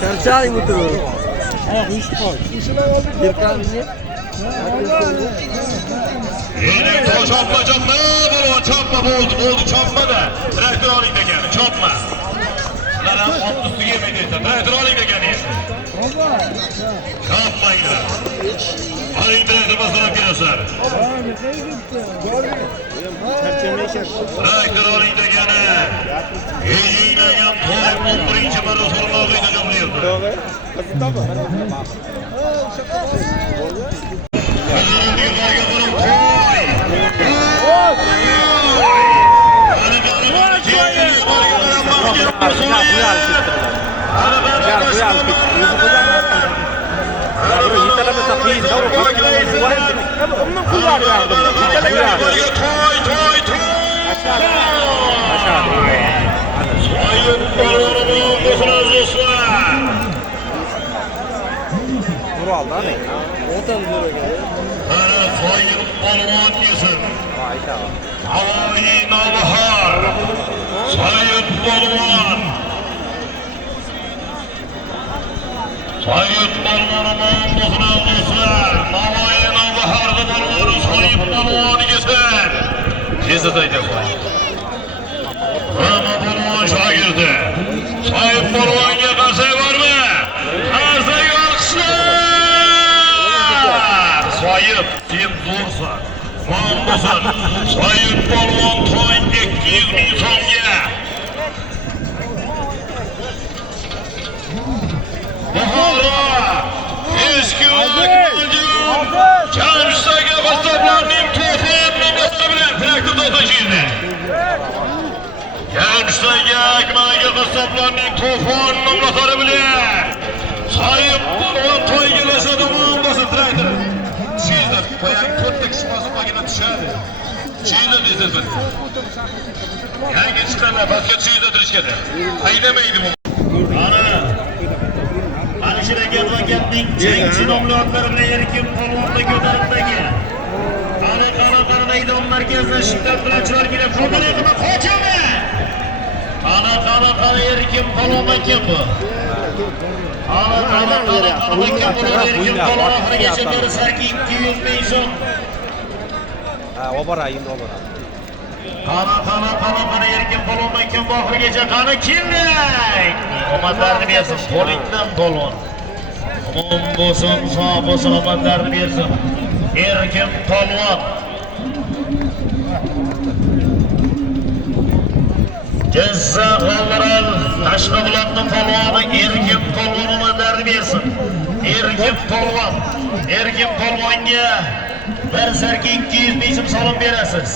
Charcharing o'tirib. Yirkamni. Chopma, bo'ldi, chopma bo'ldi, chopmada. Traktor oling degani, chopma. Ular ham ot ustiga yemaydi, traktor oling degani. Chopmanglar. Oling traktor bostirib kelasizlar. Traktor oling degani. Ejinglagan to'y 11-marta so'rlovga jo'qlayapti. Otam zo'ragan. Ana soyib polvon yesin. Havoyi navbahor. Soyib polvon. Soyib polvonimon bo'lsin do'stlar. Havoyi navbahorda polvon soyib polvon yesin. Tezda aytasan. Mana polvon shogirdi. Soyib polvonga qasay bormi? Qasay Soyib, sen zo'rsan, bo'lsin. Soyib polvon to'y 200 ming so'mga. Buxoro, eski Jamshidagi qassoblarning to'fon nomasi bilan traktor to'xtashiydi. Jamshidagi akmaga qassoblarning to'fon nomlari bilan Soyib polvon to'y keladigan bo'lsa traktor. Qo'yang to'rtta kishi bosib qolganda tushadi. Chiyda deysiz. Yangi chiqqanlar pastga chiyda turishganda. Haydamaydi bu. Ana Alisher aka va gapning jangchi nomli otlari bilan erkin polvonni ko'taribdagi. Qani maydon markazida shiddat bilan chirar kelib qo'llarga qochadi. Qani erkin polvon ekan bu. Ana erkin polvon oxirigacha berisarki 200 ming so'm. Obora endi obora. Qani erkin polvon ekan bu oxirigacha qani keldi. Omadlarni bersin, qo'lingdan polvon. Omon bo'lsin, sog' bo'lsin, omadlarni bersin. Erkin polvon. Jizzax G'oldiral Tashqibulotning polvoni erkin polvon omadlarni bersin. Erkin polvonga bir sarki 200 ming so'm so'm berasiz.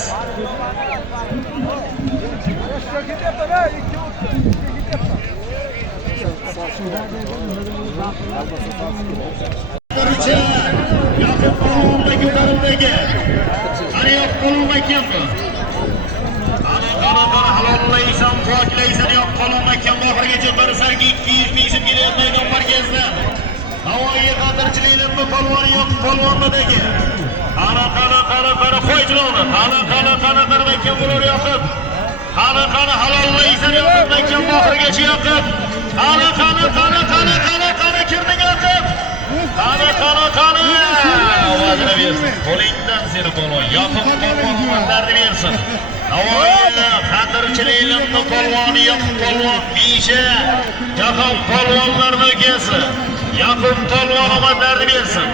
Yaqin polvonga ko'tarildagi. Qani yo'q polvon ekan bu. Qani halollaysan, poklaysan, yo'q polvon ekan bu oxirigacha bir sarki 200 ming so'm beradigan maydon markazida. Havoyi qatirchilikning bu polvoni yo'q polvonmadagi. Qani qo'ychilovni. Qani ekan bular yoqib. Qani halollaysan, yo'q ekan bu oxirigacha yoqib. Qani kirding yoqib. Qani ovozini bersin. Qo'lingdan seni polvon yoqib polvonlarni bersin. Havoyi qatirchilikning polvoni yo'q polvon Bisha. Jahon polvonlarining ukasi. Yakup Polvon omadlarni bersin.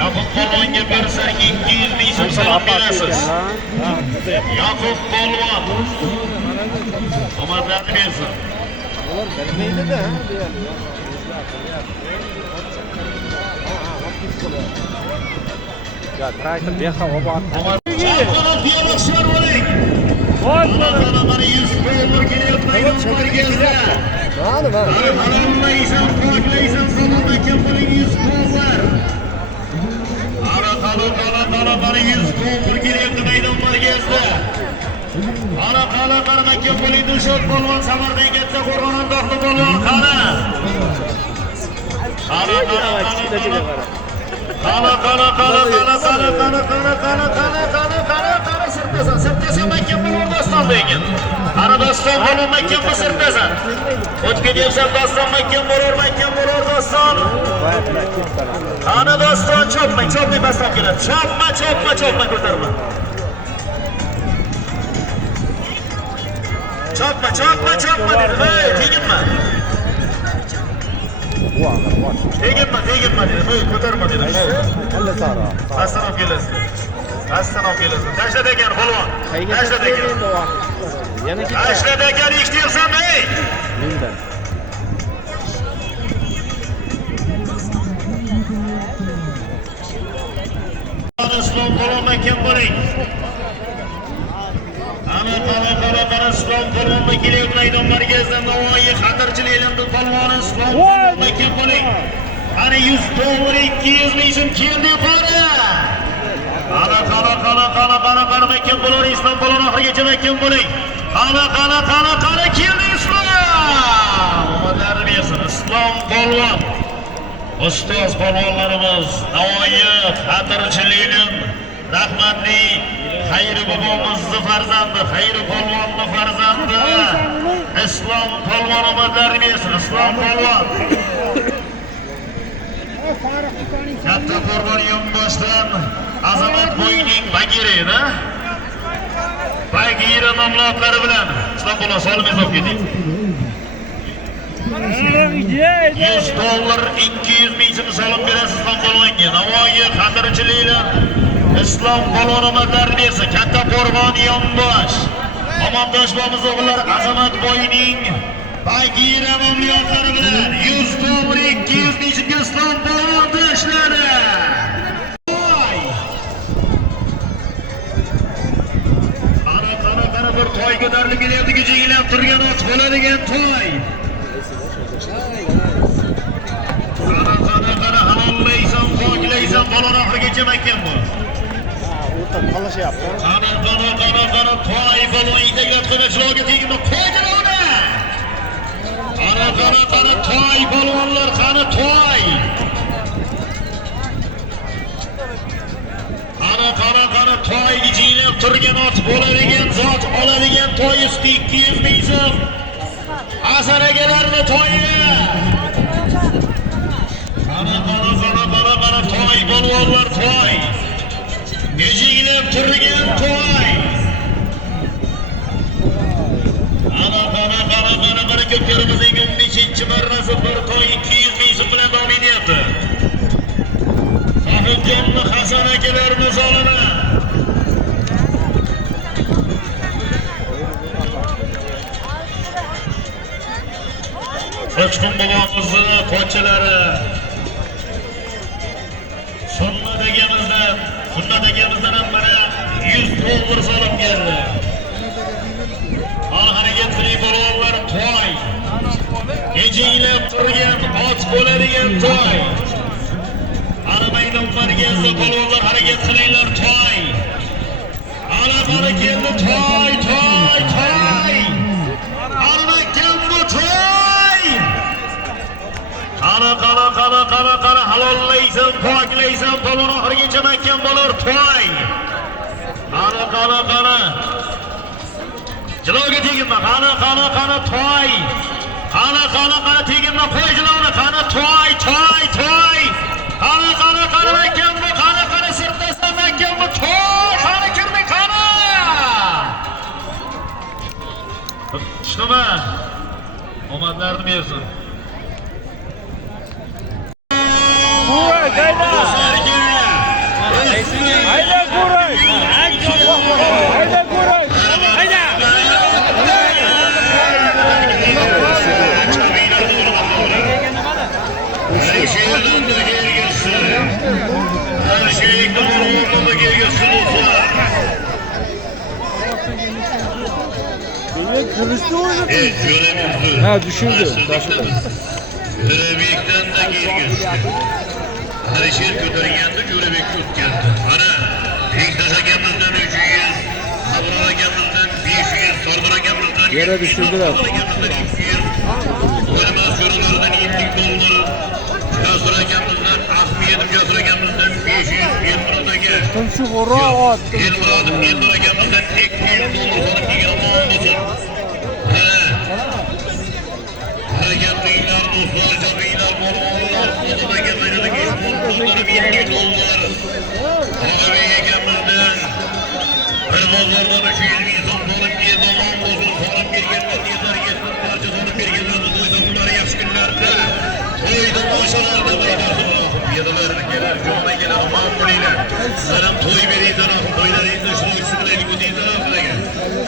Yakup Polvonga bersak 200 ming so'm salom berasiz. Yakup Polvon omadlarni bersin. Ular bilmaydi-da, ya traktor beha obod. Chaqaloq dialogchilar bo'ling. Mana 100 dollar kelayotgan markazda. Mana. Halallaysan, poklaysan, salomlarga bo'ling 100 dollar. Mana 100 dollar kelayotgan maydon markazda. Qara makka bo'ling Dilshod polvon Samarqand katta qo'rg'on do'xti polvon qara. Qara sirtasan makka polvon doston degan. Ana doston polvon makka sirtasan. O'tga deyapsan doston makka bo'lur doston. Ana doston chopmang baston keladi. Chopma ko'tarma. Chopma dedi. Hey, teginma. Teginma dedi. Hey, ko'tarma dedi. Alla sara. Pastdan olib kelasiz. Tashladi ekan polvon. Tashladi ekan. Yana ketdi. Tashladi ekan, eshitayapsanmi? Ey! Mendan. Islom polvon makam bo'ling. Ana Islom polvon kelayotgan maydon markazida Navoiy xatirchilik e'lon polvon Islom polvon makam bo'ling. Ana 100 dollar 200 ming so'm keldi qara. Ana makam bo'lar Islom polvon oxirigacha makam bo'ling. Ana keldi Islom. Omadlarni bersin Islom polvon. Ustoz polvonlarimiz Navoiy xatirchilikning rahmatli Xayri bobomizni farzandi, Xayri polvonni farzandi Islom polvon omadlarni bersin. Islom polvon katta qo'rg'on yonboshdan Azamat bo'yining Bagirida Bagira mamlakatlari bilan Islom polvon solimiz olib keting. 100 dollar 200 ming so'm salom berasiz Islom polvonga. Navoiy xatirchiliklar Islom polvon omadlarni bersin. Katta qo'rg'on yonbosh Omondosh bobomiz o'g'illari Azamat bo'yining Bagira mamlakatlari bilan 100 dollar 200 ming so'mga Islom polvon tashladi. Qara bir to'y ko'tarilib kelyapti, jinglab turgan ot bo'ladigan to'y. Qara halollaysan, poklaysan, polvon oxirigacha makam bo'l. O'rta talashyapti. Qara to'y polvon yetaklab qo'ymoqchilarga tegma, qo'ydilar uni. Qara to'y polvonlar, qani to'y. Qara to'y jinglab turgan ot bo'ladigan zot oladigan to'y usti 200 ming so'm. Hasan akalarni to'yi. Qara to'y polvonlar to'y. Jinglab turgan to'y. Qara ko'pkarimizning 15-marrasi bir to'y 200 ming so'm bilan davom etyapti. Sohibjonni Hasan akalarni zolini. Qo'chqin bobomizni pochchalari Sunnat akamizdan ham mana 100 dollar solib keldi. Harakat qiling polvonlar to'y. Jinglab turgan ot bo'ladigan to'y. Ana maydon markazida polvonlar harakat qilinglar to'y. Ana qara keldi to'y. Ana keldi to'y. Qara halollaysan, poklaysan, polvon oxirigacha makam bo'lar to'y. Qara jiloga teginma, qana to'y. Qana teginma, qo'y jiloni, qana to'y. Qana makamni, qana sirtasan makamni, to'y. Qana kirdi, qana. Tushdimi? Omadlarni bersin. Görevimizi. Ha, düşürdü. Görebekten de gelgizdi. Alişer kötürgende görebek ötkendi. Ana, Bektaş hagemizden 300, Sabır hagemizden 500, Sordur hagemizden 100, Yere düşürdüler. Sabır hagemizden 200, Ölmez görünürden 50 doları, Casır hagemizden 67, Casır hagemizden 500, Elmurad'daki. Şu hurra at. Elmur hagemizden 200 dolar sonra bir gram olmasın. Hareket beyler, dostlarca beyler, mormonlar, odada gezeleri geçmiş, dostları 1 dolar. Abi yegemizden, Elmazlardan 200 bin son sonun bir dolan bozun, sonun bir gelmez yeter geçsin, parça sonun bir gelmez, duysa bunları yaş günlerde. Toyda maşalarda beylersin, yedeler, gelir, yoluna gelir, mamuluyla. Sanım toy veriysen, toyları izle, şunu üstüne eli kutuysan, afına gel.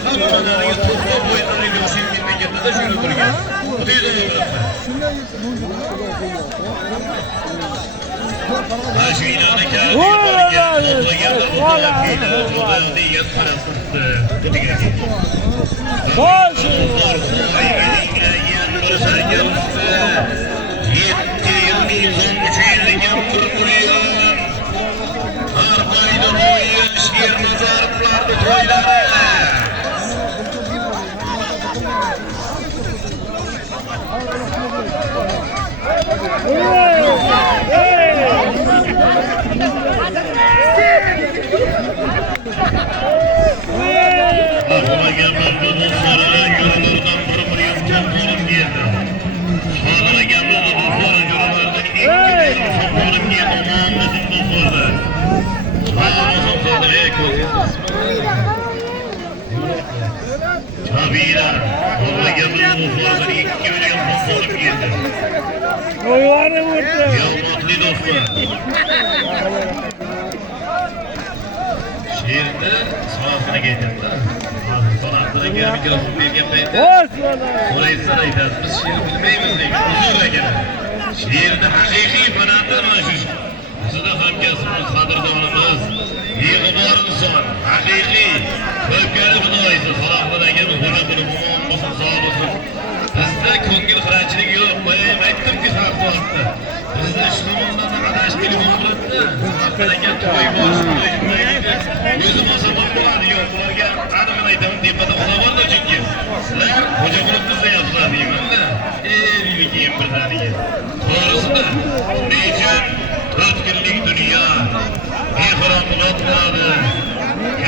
Kapıları yuttukla boyundan eli o şeyin memlekette de şöyle dur gel. Kutuyu da bırakma. Şu inanı kâfi var gel, topla geldi, topla fiiler, topla diye parasızdı. Kutu gel. Dostlar, kolay gelinle yiyenleri sen gelmişti. 7 yıl son 300 yaptır buraya. Arpaydı boyu, şiir mezarlıklardı toyları. Aklıma gelmezdi dostlara, yollardan pırpırıyım, toplarım diyedim. Sonra gelmezdi dostlara, yollardan ilk gidiyorum, toplarım diyedim, Muhammed'in dostları. Sağ olasın sana, Tabiiler, sonra gelmezdi dostlardan ilk gidiyorum, toplarım diyedim. Yalmatlı dostlar. Şehirde sahasına geldim de. Son haftada gel mikrofon bilgenmeydi. Orayı sana aytasiz. Biz şehir bilmeymiz deyik. Huzur ekelim. Şehirde hakiki fanatlar var. Sizde hamkasımız, qadrdonimiz, yig'i inson, haqiqiy, ko'pkari fidoyisi, Salohiddin akamiz xo'ja bo'lib omon bo'lsin, sog' bo'lsin. Bizda ko'ngil xiranchilik yo'q. Qo'yayim, aytdimki hafta vaqtda. Bizda shu tomondan adash telefon qilibdi. Salohiddin aka to'y bo'lsin, o'zim olsam ham bo'ladi, yo'q, ularga aniqini aytaman, tepada olaborda chunki. Sizlar xo'ja bo'lib bizda yozlar deyman-da. Deydi keyin birdaniga. To'g'risida, shuning uchun 4 kunlik dunyo mehron bo'ladi,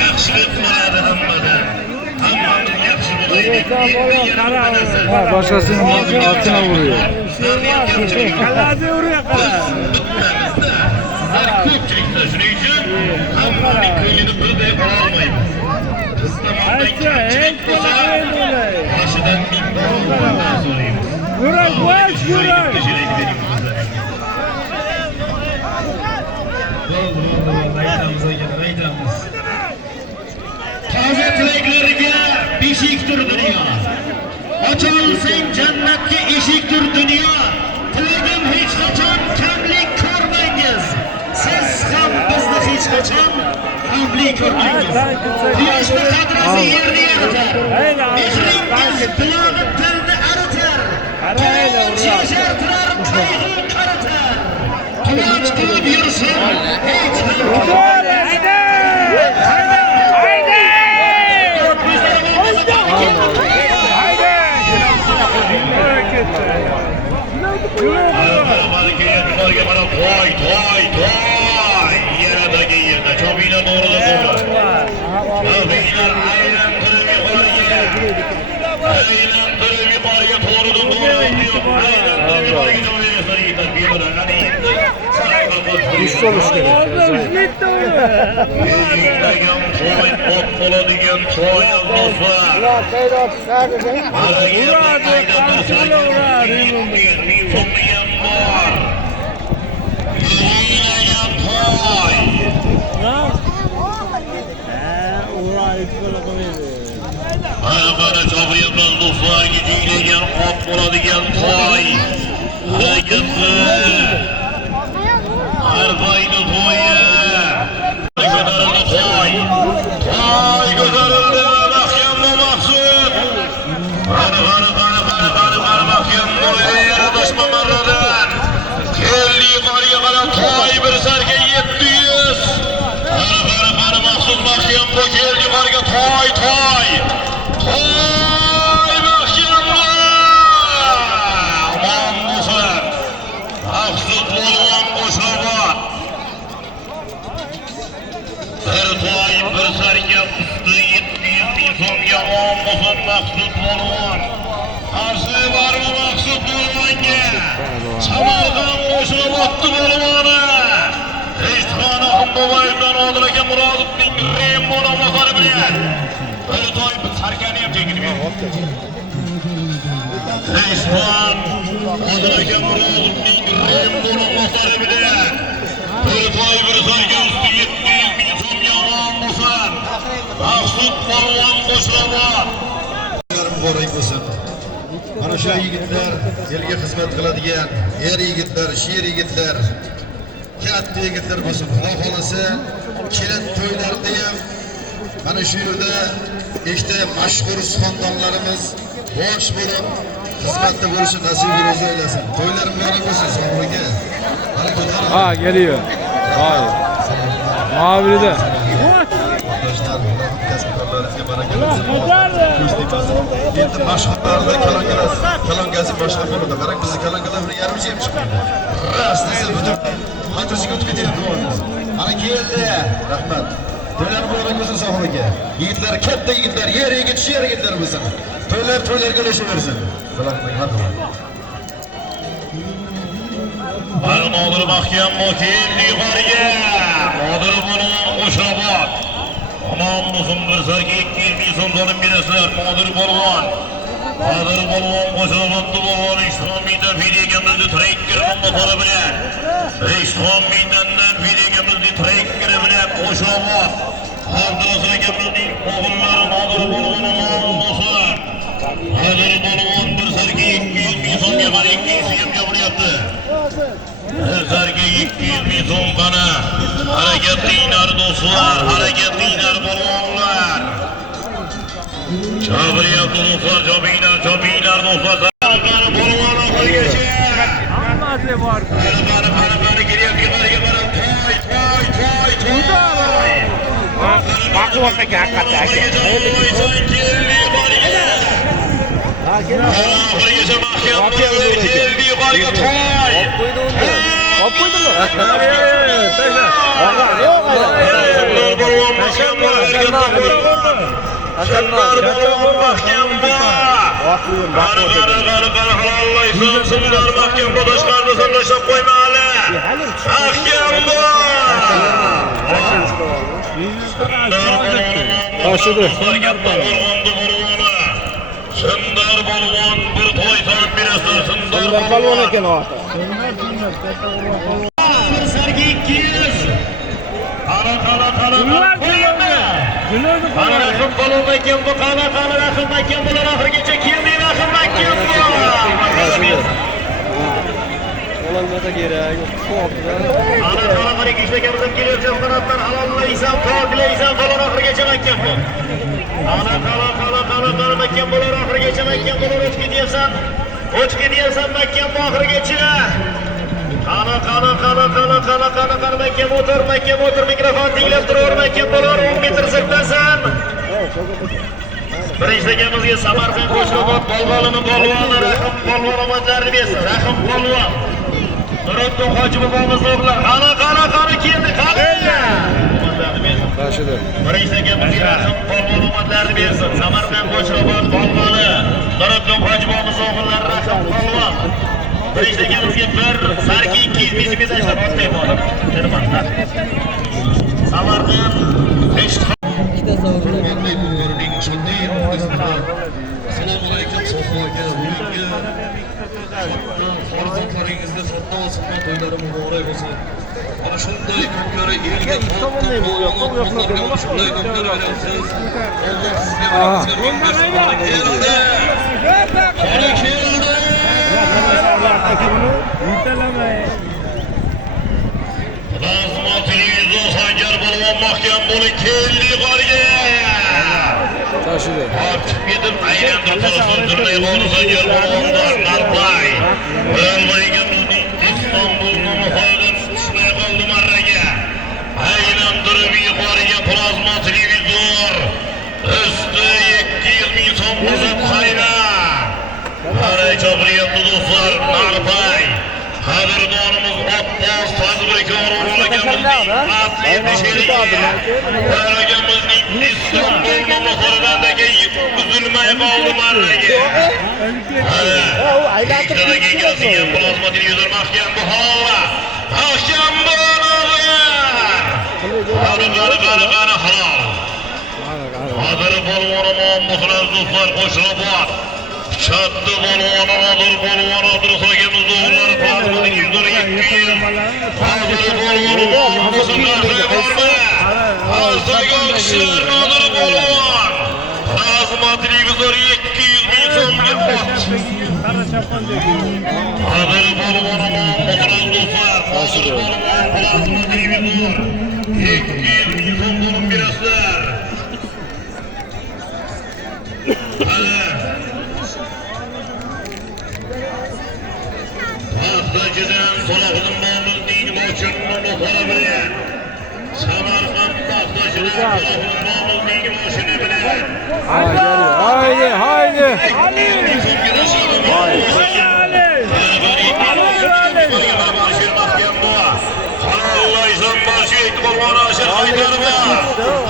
yaxshilik qiladi hammadan. Hammamiz yaxshi bo'laylik. Başkasının altına vuruyor. Kalazi vuruyor kala. Bitmamizda sizlar ko'pchilikda shuning uchun hammaning ko'nglini birdek ololmaymiz. Biz tomondan kamchilik bo'lsa boshidan ming barobar so'raymiz. Yurak boş yurak. Toza tilaklarga beshikdir dunyo. Ocholsang jannatga eshikdir dunyo. Tilagim hech qachon kamlik ko'rmangiz. Siz ham bizni hech qachon kamlik ko'rmangiz. Quyoshni qadrasi yerni yoritar. Mehringiz qulog'i tilni aritar. Sheshartirar qayg'u qaritar. Quvonch qilib yursin hech Toy! Yeradagi yerda chobiylar to'g'rida to'g'ri. Chobiylar aylantirib yuqoriga. Aylantirib yuqoriga to'g'ridan to'g'ri yo'q. Aylantirib yuqoriga chobiylar yetadi. Bemalolani endi Üst oluş gerek. Yenglagan to'y, ot bo'ladigan to'y do'stlar. Mana chog'iyamdan do'stlarga jiylagan ot bo'ladigan to'y. Harakatli. Arbayni to'yi. Ko'tarildi to'y. To'y ko'tarildi. Mahkamda maqsud. bu geldi yukarıya toy toy. Toy mahkemli. Aman bu sen. Haksız bolğan koşullar. Bir toy bir serge üstü 700 bin so'mga aman bu sen maksud bolğan. Arşı var mı maksud bolğanga? Samarqand koşulup attı bolğanı. Reisxon Ahmedboyevdan Odil aka Murodovning Remon omoqlari bilan bir toy sarkani ham chekilib berdi. Reisxon Odil aka Murodovning Remon omoqlari bilan bir toy bir sarka usti 700 ming so'mga aman bo'lsin. Maqsud polvon qo'shilib Muborak bo'lsin. Mana shu yigitlar elga xizmat qiladigan er yigitlar, sher yigitlar, katta yigitlar bo'lsin. Xudo xolasa kelin to'ylarida ham mana shu yerda ikkita mashhur xonadonlarimiz bosh bo'lib xizmatda bo'lishi nasib ro'za aylasin. To'ylar muborak bo'lsin sog'ligiga. Barakalar. Ha geliyor. Vay. Mavide. Kasbdorlarimizga baraka bo'lsin. Endi mashhurlarda kalongasi boshqa bo'ladi. Qarang, bizni kalonkalar bir yarim yem chiqadi. Rast desa butun qanchasiga o'tib ketyapti o'rniz. Mana keldi. Rahmat. To'ylar muborak bo'lsin sog'ligiga. Yigitlar, katta yigitlar, yer yigit, sher yigitlar bo'lsin. To'ylarga ulashaversin. Salomatlik hadi. Nodir mahkam keldi yuqoriga. Nodir bo'lgan qo'shrobot. Aman bo'lsin bir sarga 200 ming so'm so'rab berasizlar. Nodir bo'lgan. Nodir bo'lgan qo'shrobotni bo'lgan Ishxon Meydan videomizni trekker motori bilan. Ishxon Meydandan videomizni trekker bilan qo'shrobot. Abdulaziz akamizning o'g'illari Nodir bo'lgan aman bo'lsin. Nodir bo'lgan bir sarga 200 ming so'mga mana 200 ham gapiryapti. Zarga 200 ming so'm qana. Harakatlinglar do'stlar, harakatlinglar polvonlar. Chaqiryapti do'stlar, chopinglar do'stlar. Qani polvon oxirigacha. Hammasi bor. Qani kelyapti yuqoriga qarab. Toy. Baquvvat aka haqiqatdan. Oxirigacha mahkam keldi yuqoriga toy. Hop koydun mu? Başladı. Sundar Balvon bir toy sanıp birisi Sundar Balvon eken o hata. Sargi 200. Qara. Qara Rahim Balvon eken bu qara Rahim eken bular oxirigacha keldi Rahim eken bu. Olanmada gerek yok. Qara ikishtakamizdan kelayotgan qanotdan halollaysan, poklaysan bular oxirigacha eken bu. Qara eken bular oxirigacha eken bular o'tib ketyapsan eken bu oxirigacha. Qani Makka motor mikrofon tinglab turaver Makka bo'lar 10 metr sirtasan. Birinchiligimizga Samarqand qo'shrobot polvonini Rahim polvon omadlarini bersin. Rahim polvon. Nuriddin Hoji bobomiz o'g'li. Qani keldi. Omadlarini bersin. Başladı. Birinchiligimizga Rahim polvon omadlarini bersin. Samarqand qo'shrobot polvoni Nuriddin Hoji bobomiz o'g'illari Rahim polvon. Birinchiligimizga bir sarki 200 ming so'mga tashlab o'taymi olim. Samarqand Assalomu alaykum sohbaga, bugungi farzandlaringizga sodda olsin, to'ylari muborak bo'lsin. Mana shunday kunlari elga shunday kunlar berasiz. Alloh sizga Sancar Balvon mahkam bo'lib keldi yuqoriga. Taşıdı. Ortiq ketib aylantirib tursin turmay qoldi Sancar Balvondan Narpay. Bilmaygimizning Istanbulni muhojir tushmay qoldi marraga. Aylantirib yuqoriga plazma televizor Karagümrük'ün İstanbul Mamakarı'ndaki üzülmeye kaldı marrayı. İktidara gelsin plazma televizyon mahkem bu hava. Mahkem bu hava. Karı halal. Hazır bolvana muhammedler dostlar koşula var. Çattı bolvana adır sakemiz doğruları plazma televizyon yetkiyor. Hazır bolvana muhammedler var mı? Hazır gökşehir adır bolvan. Plazma televizyon 200 bin songa bot. Hazır bolvana muhammedler dostlar. Hazır bolvana plazma televizyon 200 bin son durum biraslar. Pahtacıdan Solaklı'nın mamul dini boşundan okula bilen. Samarkand pahtacıdan Solaklı'nın mamul dini boşunu bilen. Haydi. Allah'ın başı eğitim olmanı aşır Haydar'da.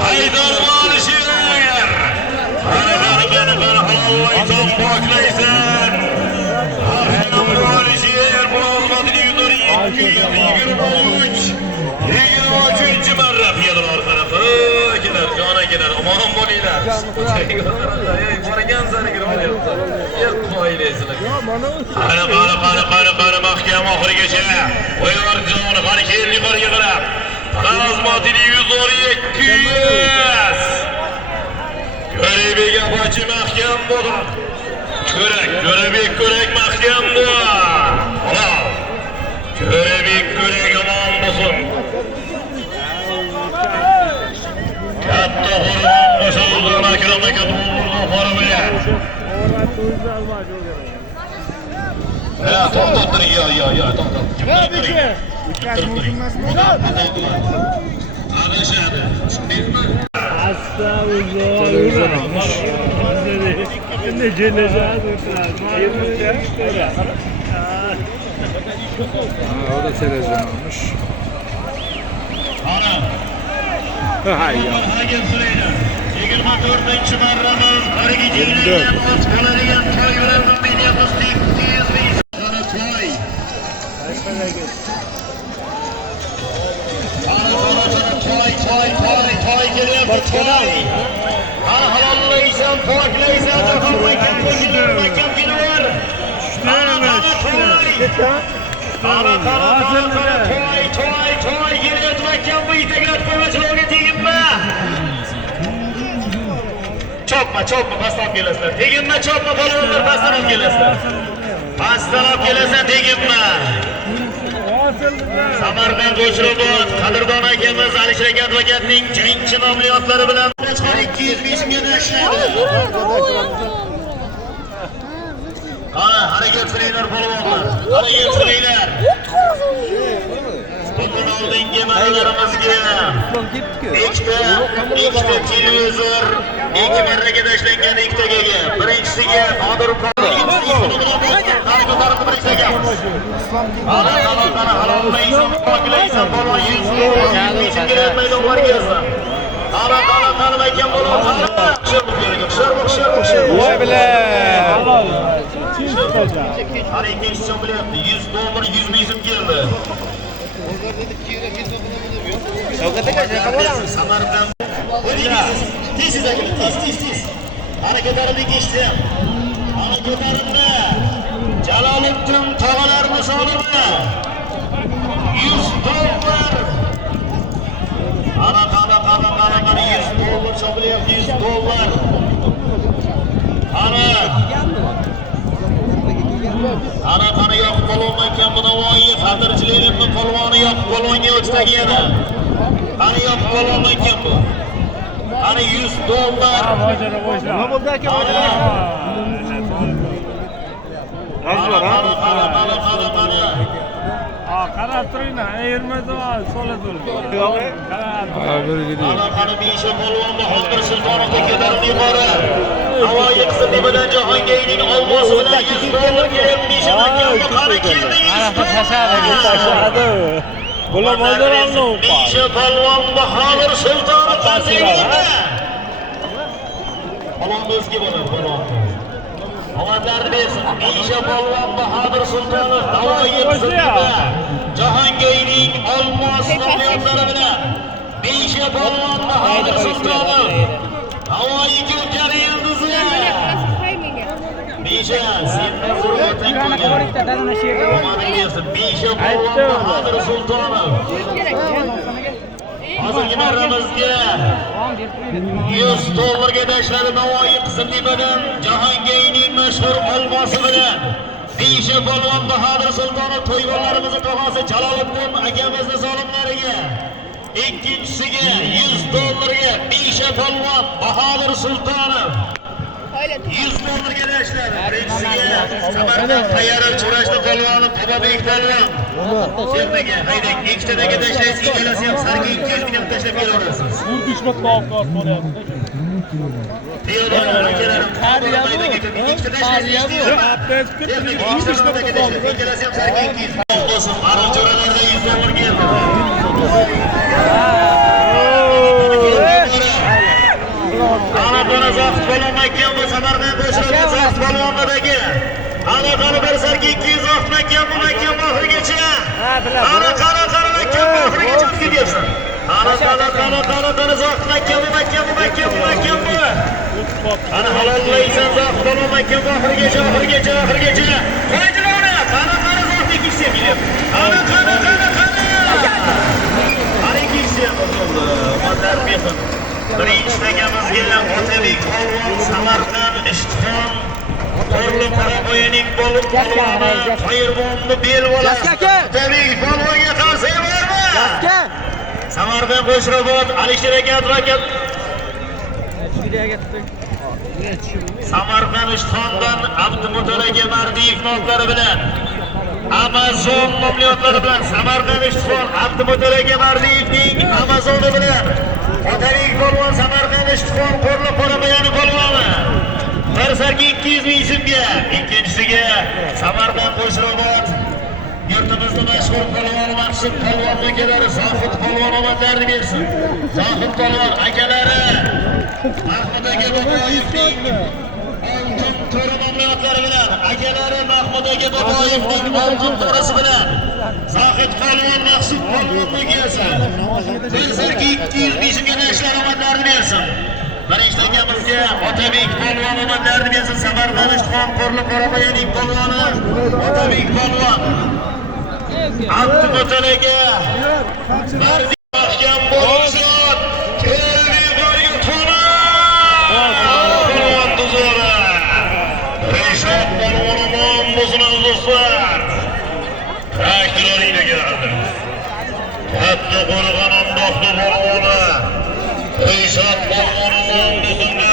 Haydar'da alışır. Beni Allah'ın baklaysan. Haydar'da alışır. Boğazmadın yüzleri 23 merre fiyatı var tarafı. Gider, cana gider. Aman boliler. Bana gensene girmeli. Yer koylesin. Karı mahkeme ahırı geçe. Uyar canı karı kirli karı yıkırıp. Plazma televizyon 200. Görevi yapıcı mahkem budur. Görevi mahkem bu. Ulan. Görevi aman bulsun. Katta kurban koşulduğuna kilometre bulurdu para bile. Ya toplattır ya toplattır. Anlaşıldı. Televizyon almış. O da televizyon almış. Hay ya. 24. marramız Karagici'yle Moskvaları'nın toylarının medyası 800 bin sana toy. Toy geliyor bu toy. Halallaysan, paklaysan, dokunmayken koşulur, mekan günü var. Ana toy geliyor mekan bu itekrat kovaçılığı getirme. Çopma pastan gelesler. Teginme çopma balonlar pastan gelesler. Pastan gelesen teginme. Samarqand Ko'chirobod qadrdon akamiz Alisher aka advokatning birinchi amaliyotları bilan 205 ga tashladi. Harakat qilinglar polvonlar. Harakat qilinglar. Bundan oldingi marralarimizga ikkita televizor, 2 marraga tashlangan ikkitagaga. Birinchisiga Qodir halallaysan, poklaysan, polvon yuzini kelayotmaydi o'rgasan. Qara ekan polvon. Voy bilan. Qara ikkinchi so'm bilyapti. $100 100 ming keldi. Samarqand. Tez aka, tez. Harakatlarini kechdim. Harakatlarimni Jaloliddin tog'alar misolimi? $100. Ana $100 sopilyapti, $100. Ana yoqib polvon ekan bu Navoiy qadrchilarimni polvoni yoqib polvonga o'tagiyadi. Ana yoqib polvon ekan bu. Ana $100. Nima bo'ldi aka? Qarab turinglar, ayirmasa sola turibdi. Bir gidiyor. Ana Misha polvon Bahodir Sultonovga ko'tarib yuqori. Navoiy qismatidan Jahongirning olmosi bilan $100 kelib Misha akam qari keldi. Tashadi. Bular bozor alnov pa. Misha Palvon Bahodir Sultonov qarshiligida. Palvon o'zga bo'ladi, palvon. Omadlarni bersin. Misha Palvon Bahodir Sultonov Navoiy qizligida. Jahongirning olmos nomlari bilan Misha Palvon Bahodir Sultonov Navoiy ko'kari yulduzi. Misha, sen nazoratan Misha Palvon Bahodir Sultonov hozirgi marramizga $100 tashladi Navoiy qiziltepadan Jahongirning mashhur olmosi bilan Misha Palvon Bahodir Sultonov to'ygonlarimizni tog'asi Jaloliddin akamizni solimlariga, ikkinchisiga $100 Misha Palvon Bahodir Sultonov $100 tashladi. Birinchisiga Samarqand Tayyarov Churashli polvoni Bobobek polvon. Shernaga haydang, ikkitadagi tashlaysiz, ikkalasi ham sarga 200 million tashlab beraverasiz. Bu dushman tavqot bo'lyapti. Piyodalar akalarim, haydang, ikkita tashlaysiz. Ikkalasi ham sarga 200. Bo'lsin, Arab jo'ralarda $100 keldi. Ana zohid polvon makkan bu Samarqand qo'shiladi zohid polvonidagi. Ana bir sarga 200 zohid makkan bu makkan oxirigacha. Ana makkan oxirigacha ketyapsan. Ana zohid makkan bu makkan bu. Ana halollaysan zohid polvon makkan oxirigacha. Qo'ydilar. Ana zohid ikkisi kelyapti. Ana ikkisi ham bo'ldi. Mazar bersin. Birinchi tagamizga Otabek polvon Samarqand Ishtixon Qorli Qorabo'yining bo'lib polvoni Qo'yirvonni belvola Otabek polvonga qarshi bormi? Samarqand Qo'shrobod Alisher aka advokat Samarqand Ishtixondan Abdumutol aka Mardiyev nomlari bilan Amazon mamliyotlari bilan Samarqand Ishtixon Abdumutol aka Mardiyevning Amazoni bilan Otabek polvon Samarqand Ishtixon Qorli Qorabo'yini polvoni bir sarga 200 ming so'mga, ikkinchisiga Samarqand Qo'shrobod yurtimizning mashhur polvoni Maqsud polvon akalari Zohid polvon omadlarini bersin. Zohid polvon akalari Mahmud aka Boboyevning oltin to'ri mamliyotlari bilan akalari Mahmud aka Boboyevning oltin to'risi bilan Zohid polvon Maqsud polvonni kelsin. Bir sarga 200 ming so'mga tashlar omadlarini bersin. Birinchi tagamizga Otabek polvon omadlarini bersin. Samarqand Ishtixon Qorli Qorabo'yining polvoni Otabek polvon Abdumutol aka Mardiyev bo'lsin. Keldi borga to'la. Polvon duzori. Rishod polvon bo'lsin do'stlar. Traktorlarga keladi. Katta qo'rg'on Andoqli polvoni Rishod polvon bo'lsin.